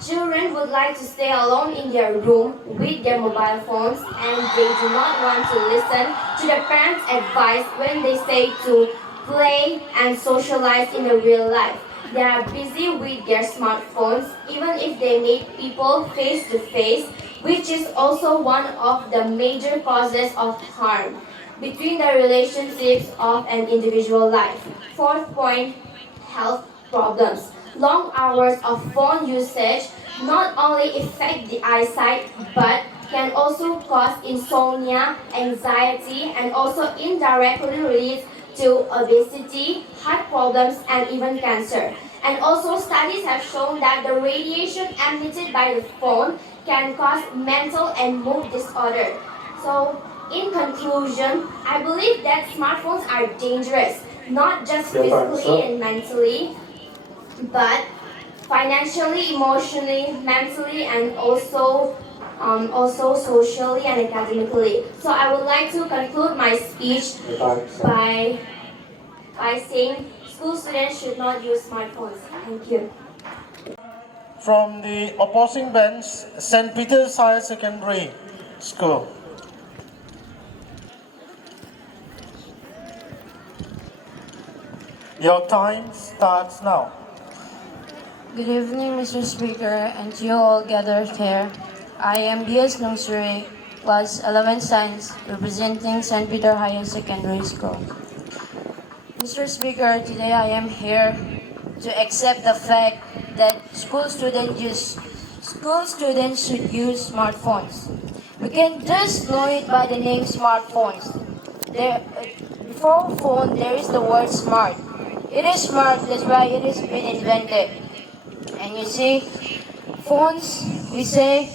children would like to stay alone in their room with their mobile phones, and they do not want to listen to the parents' advice when they say to play and socialize in the real life. They are busy with their smartphones, even if they meet people face to face, which is also one of the major causes of harm between the relationships of an individual life. Fourth point, health problems. Long hours of phone usage not only affect the eyesight but can also cause insomnia, anxiety, and also indirectly lead to obesity, heart problems, and even cancer. And also studies have shown that the radiation emitted by the phone can cause mental and mood disorder. So in conclusion, I believe that smartphones are dangerous, not just physically and mentally, but financially, emotionally, mentally, and also socially and academically. So I would like to conclude my speech by saying school students should not use smartphones. Thank you. From the opposing bench, St. Peter's Higher Secondary School. Your time starts now. Good evening, Mr. Speaker, and to you all gathered here. I am B.S. Nungsuri, Class 11 Science, representing St. Peter Higher Secondary School. Mr. Speaker, today I am here to accept the fact that school students should use smartphones. We can just know it by the name smartphones. Before phone, there is the word smart. It is smart, that's why it has been invented. And you see, phones, we say,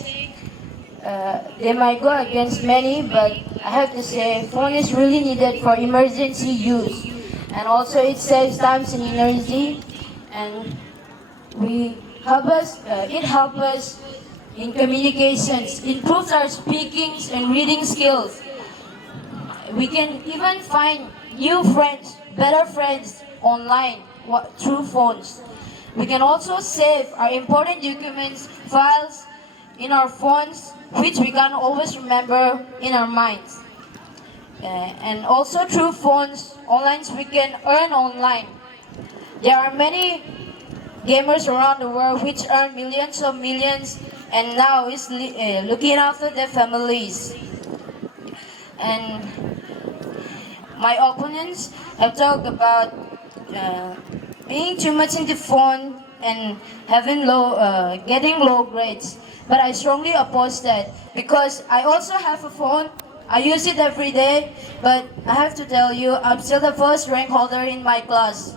they might go against many, but I have to say, phone is really needed for emergency use. And also it saves times and energy, and it helps us in communications, improves our speaking and reading skills. We can even find new friends, better friends online through phones. We can also save our important documents, files in our phones, which we can always remember in our minds. And also through phones, we can earn online. There are many gamers around the world which earn millions of millions and now is looking after their families. And my opponents have talked about being too much into phone and getting low grades. But I strongly oppose that because I also have a phone. I use it every day, but I have to tell you, I'm still the first rank holder in my class.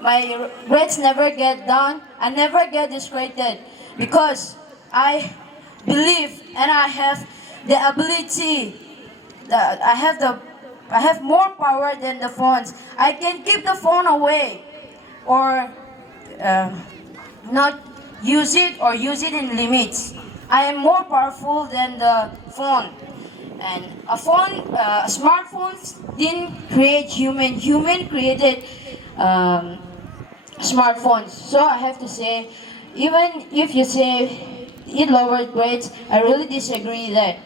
My grades never get down. I never get disgraded. because I believe and I have the ability that I have more power than the phones. I can keep the phone away or not use it or use it in limits. I am more powerful than the phone. And smartphones didn't create human. Human created smartphones. So I have to say, even if you say it lowered grades, I really disagree with that.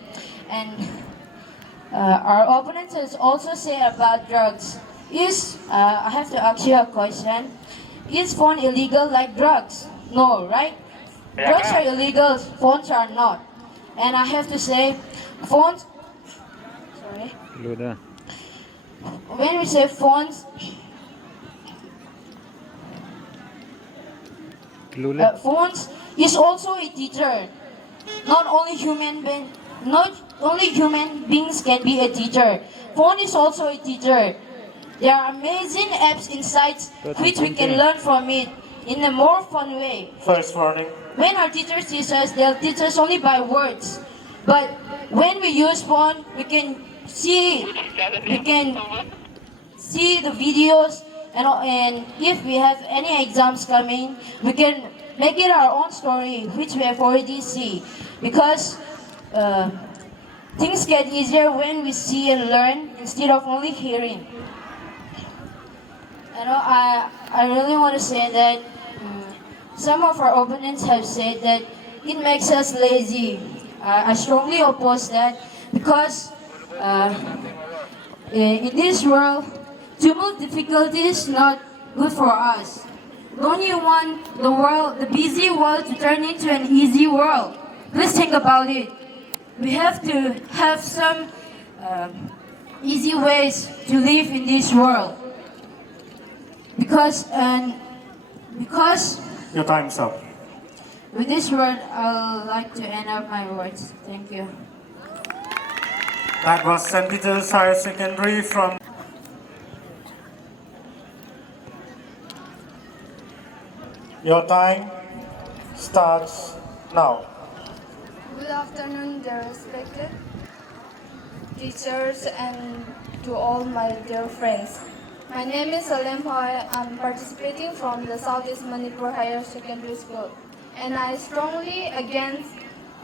And our opponents has also say about drugs. I have to ask you a question. Is phone illegal like drugs? No, right? Drugs are illegal, phones are not. And I have to say, phones, sorry. When we say phones, phones is also a teacher. Not only human beings can be a teacher. Phone is also a teacher. There are amazing apps inside which we can learn from it in a more fun way. First warning. When our teachers teach us, they'll teach us only by words. But when we use phone, we can see the videos, and if we have any exams coming, we can make it our own story, which we have already seen. Because things get easier when we see and learn instead of only hearing. I really want to say that some of our opponents have said that it makes us lazy. I strongly oppose that because in this world, too much difficulty is not good for us. Don't you want the busy world to turn into an easy world? Please think about it. We have to have some easy ways to live in this world. Because Your time's up. with this word, I'd like to end up my words. Thank you. That was St. Peter's Higher Secondary from. Your time starts now. Good afternoon, dear respected teachers and to all my dear friends. My name is Salem Hoy. I'm participating from the Southeast Manipur Higher Secondary School, and I strongly against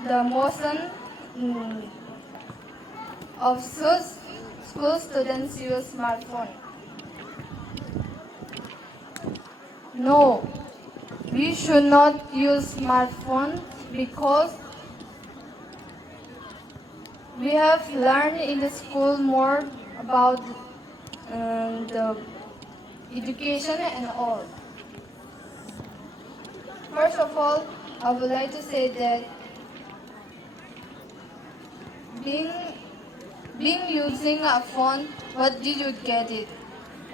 the motion of school students use smartphone. No, we should not use smartphone because we have learned in the school more about the education and all. First of all, I would like to say that being using a phone, what did you get it?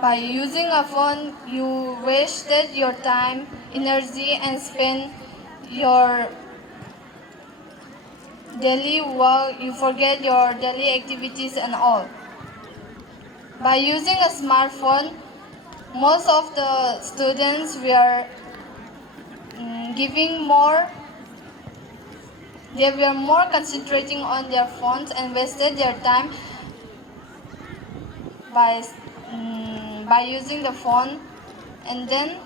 By using a phone, you wasted your time, energy, and spend your daily work. You forget your daily activities and all. By using a smartphone, most of the students were they were more concentrating on their phones and wasted their time by using the phone. And then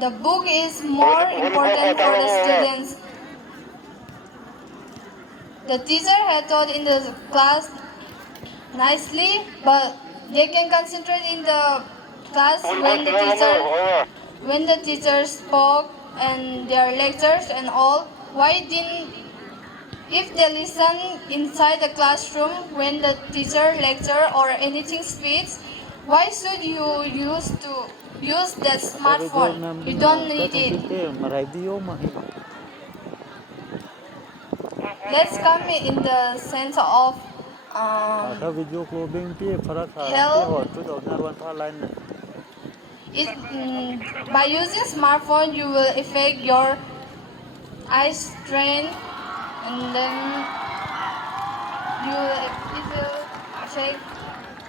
the book is more important for the students. The teacher had taught in the class nicely, but they can concentrate in the class when the teacher spoke and their lectures and all. If they listen inside the classroom when the teacher lecture or anything speaks, why should you use that smartphone? You don't need it. Let's come in the sense of health. By using smartphone, you will affect your eye strain, and then it will affect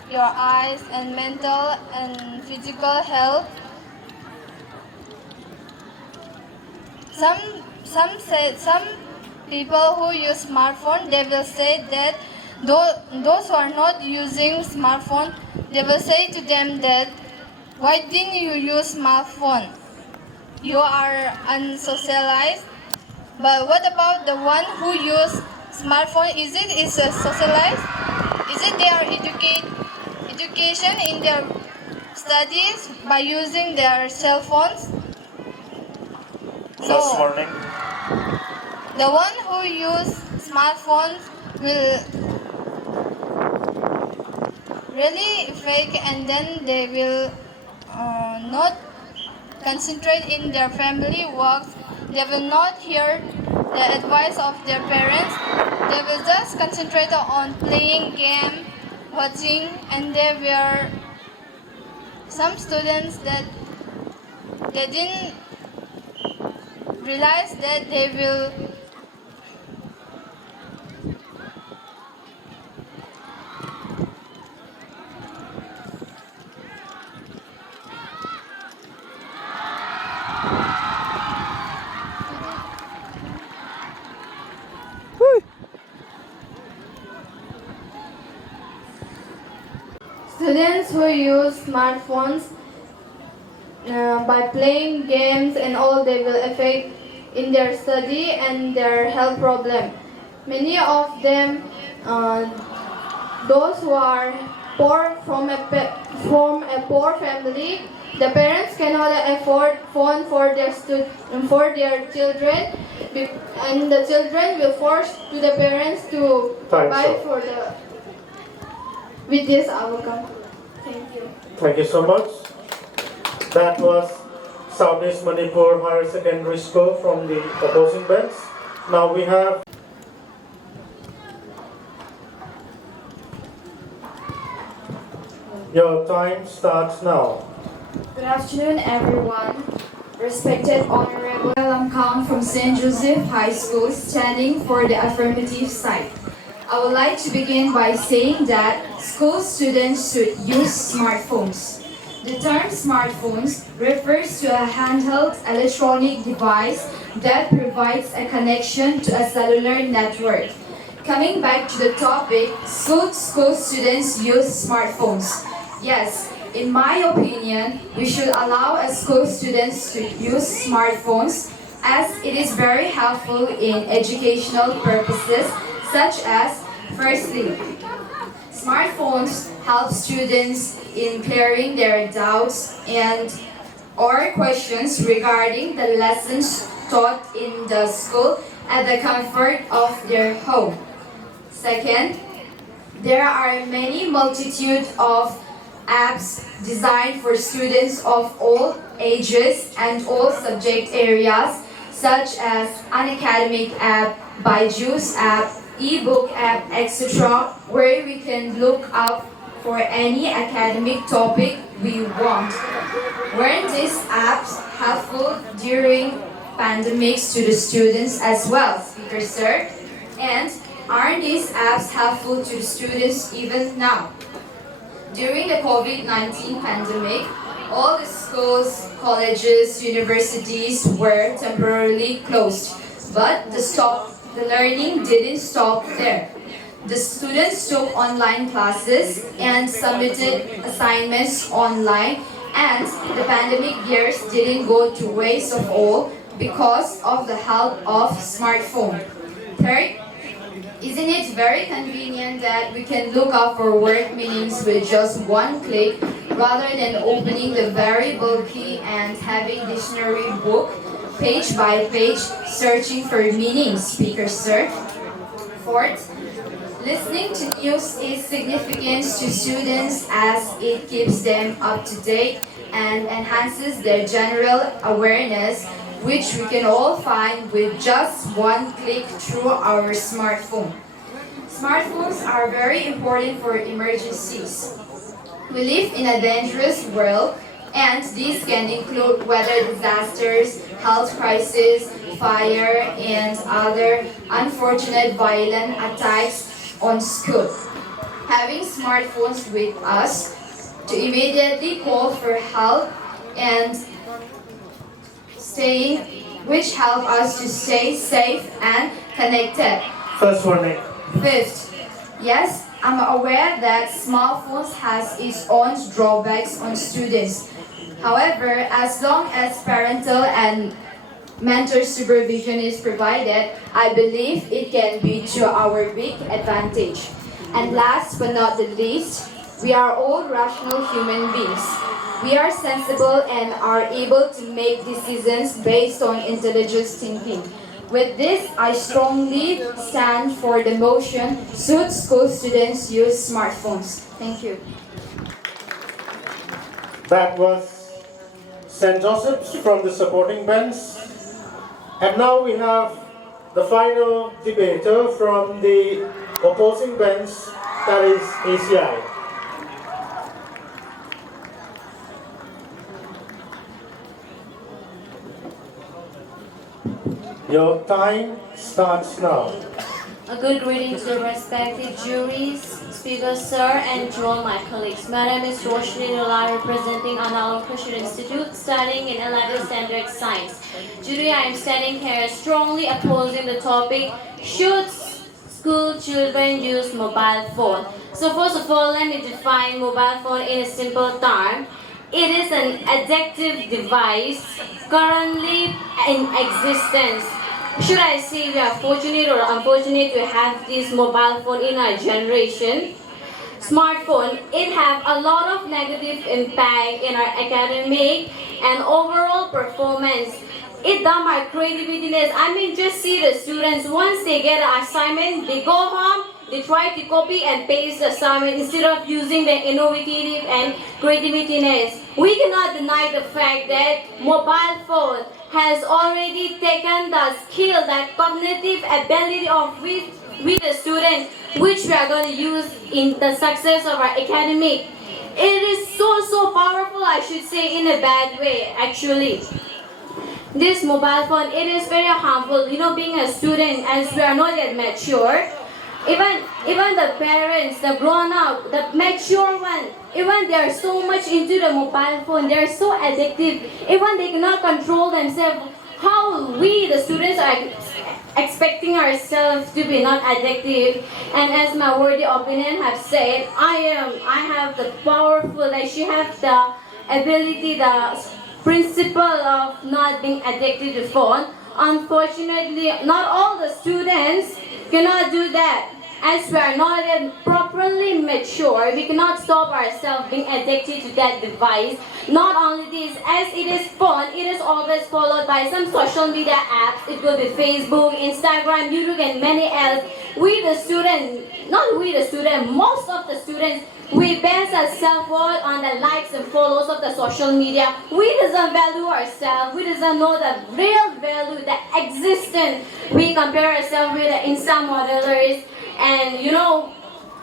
your eyes and mental and physical health. some people who use smartphone, they will say that those who are not using smartphone, they will say to them that why didn't you use smartphone? You are unsocialized. But what about the one who use smartphone? Is a socialized? Is it their education in their studies by using their cell phones? First warning. The one who use smartphones will really fake, and then they will not concentrate in their family work. They will not hear the advice of their parents. They will just concentrate on playing game, watching, and there were some students that they didn't realize that they will students who use smartphones by playing games and all, they will affect in their study and their health problem. Many of them, those who are poor from a poor family, the parents cannot afford phone for their children, and the children will force to the parents to buy for the. With this, I will come. Thank you. Thank you so much. That was Southeast Manipur Higher Secondary School from the opposing bench. Now we have your time starts now. Good afternoon, everyone. Respected Honorable Lam Khan from St. Joseph High School, standing for the affirmative side. I would like to begin by saying that school students should use smartphones. The term smartphones refers to a handheld electronic device that provides a connection to a cellular network. Coming back to the topic, should school students use smartphones? Yes, in my opinion, we should allow school students to use smartphones as it is very helpful in educational purposes, such as, firstly, smartphones help students in clearing their doubts and or questions regarding the lessons taught in the school at the comfort of their home. Second, there are many multitude of apps designed for students of all ages and all subject areas, such as Unacademic app, Byju's app, ebook app, etc., where we can look up for any academic topic we want. Weren't these apps helpful during pandemics to the students as well, Speaker Sir? And aren't these apps helpful to the students even now? During the COVID-19 pandemic, all the schools, colleges, universities were temporarily closed, but the learning didn't stop there. The students took online classes and submitted assignments online, and the pandemic years didn't go to waste of all because of the help of smartphone. Third, isn't it very convenient that we can look up for word meanings with just one click rather than opening the very bulky and heavy dictionary book page by page searching for meanings, Speaker Sir? Fourth, listening to news is significant to students as it keeps them up to date and enhances their general awareness, which we can all find with just one click through our smartphone. Smartphones are very important for emergencies. We live in a dangerous world, and these can include weather disasters, health crises, fire, and other unfortunate violent attacks on school. Having smartphones with us to immediately call for help and staying which help us to stay safe and connected. First warning. Fifth, yes, I'm aware that smartphones has its own drawbacks on students. However, as long as parental and mentor supervision is provided, I believe it can be to our big advantage. And last but not the least, we are all rational human beings. We are sensible and are able to make decisions based on intelligent thinking. With this, I strongly stand for the motion, should school students use smartphones? Thank you. That was St. Joseph's from the supporting bench. And now we have the final debater from the opposing bench, that is ACI. Your time starts now. A good greeting to the respective juries, speakers, sir, and to all my colleagues. My name is Roshni Nulai, representing Analam Christian Institute, studying in 11th Standard Science. Today I am standing here strongly opposing the topic, should school children use mobile phone? So first of all, let me define mobile phone in a simple term. It is an addictive device currently in existence. Should I say we are fortunate or unfortunate to have this mobile phone in our generation? Smartphone, it have a lot of negative impact in our academic and overall performance. It dumb our creativeness. I mean, just see the students, once they get an assignment, they go home, they try to copy and paste the assignment instead of using the innovative and creativeness. We cannot deny the fact that mobile phone has already taken the skill, that cognitive ability of we the students, which we are going to use in the success of our academic. It is so powerful, I should say, in a bad way, actually. This mobile phone, it is very harmful. You know, being a student, as we are not yet mature, even the parents, the grown-up, the mature one, even they are so much into the mobile phone, they are so addictive, even they cannot control themselves. How we, the students, are expecting ourselves to be not addictive? And as my worthy opinion have said, I have the powerful, like she has the ability, the principle of not being addicted to phone. Unfortunately, not all the students cannot do that. As we are not yet properly mature, we cannot stop ourselves being addicted to that device. Not only this, as it is phone, it is always followed by some social media apps. It could be Facebook, Instagram, YouTube, and many else. We the student, not we the student, most of the students, we base our self-worth on the likes and follows of the social media. We doesn't value ourselves. We doesn't know the real value, the existence. We compare ourselves with the Insta modelers. And you know,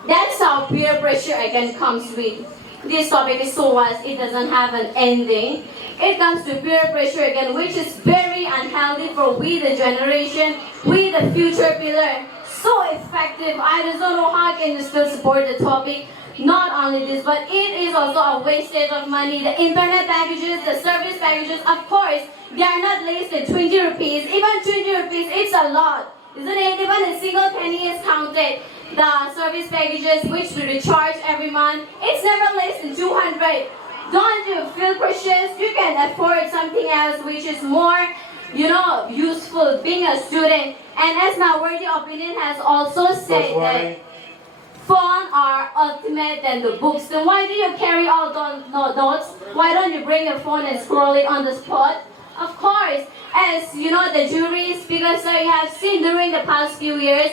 that's how peer pressure again comes with. This topic is so vast, it doesn't have an ending. It comes to peer pressure again, which is very unhealthy for we the generation, we the future pillar. So effective, I just don't know how can you still support the topic. Not only this, but it is also a wastage of money. The internet packages, the service packages, of course, they are not less than 20 rupees. Even 20 rupees, it's a lot. Isn't it? Even a single penny is counted. The service packages which we recharge every month, it's never less than 200. Don't you feel precious? You can afford something else which is more, you know, useful being a student. And as my worthy opinion has also said that phone are ultimate than the books. Then why do you carry all those notes? Why don't you bring your phone and scroll it on the spot? Of course, as you know, the jury speakers you have seen during the past few years,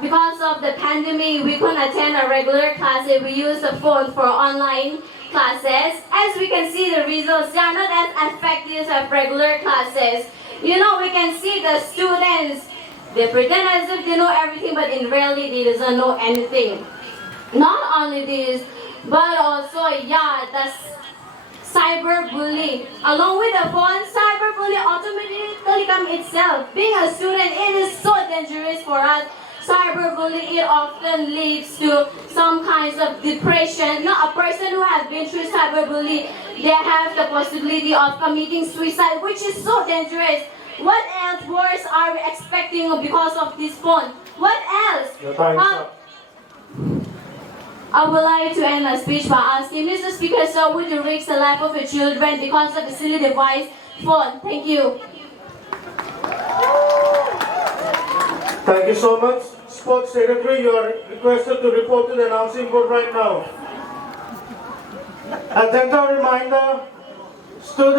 because of the pandemic, we couldn't attend our regular classes. We use the phone for online classes. As we can see the results, they are not as effective as regular classes. You know, we can see the students, they pretend as if they know everything, but in reality, they doesn't know anything. Not only this, but also, the cyberbully. Along with the phone, cyberbully automatically comes itself. Being a student, it is so dangerous for us. Cyberbullying, it often leads to some kinds of depression. Now, a person who has been through cyberbullying, they have the possibility of committing suicide, which is so dangerous. What else worse are we expecting because of this phone? What else? Your time is up. I would like to end my speech by asking Mr. Speaker, sir, would you risk the life of your children because of the silly device phone? Thank you. Thank you so much. Sports Secretary, you are requested to report to the announcing board right now. A gentle reminder, students.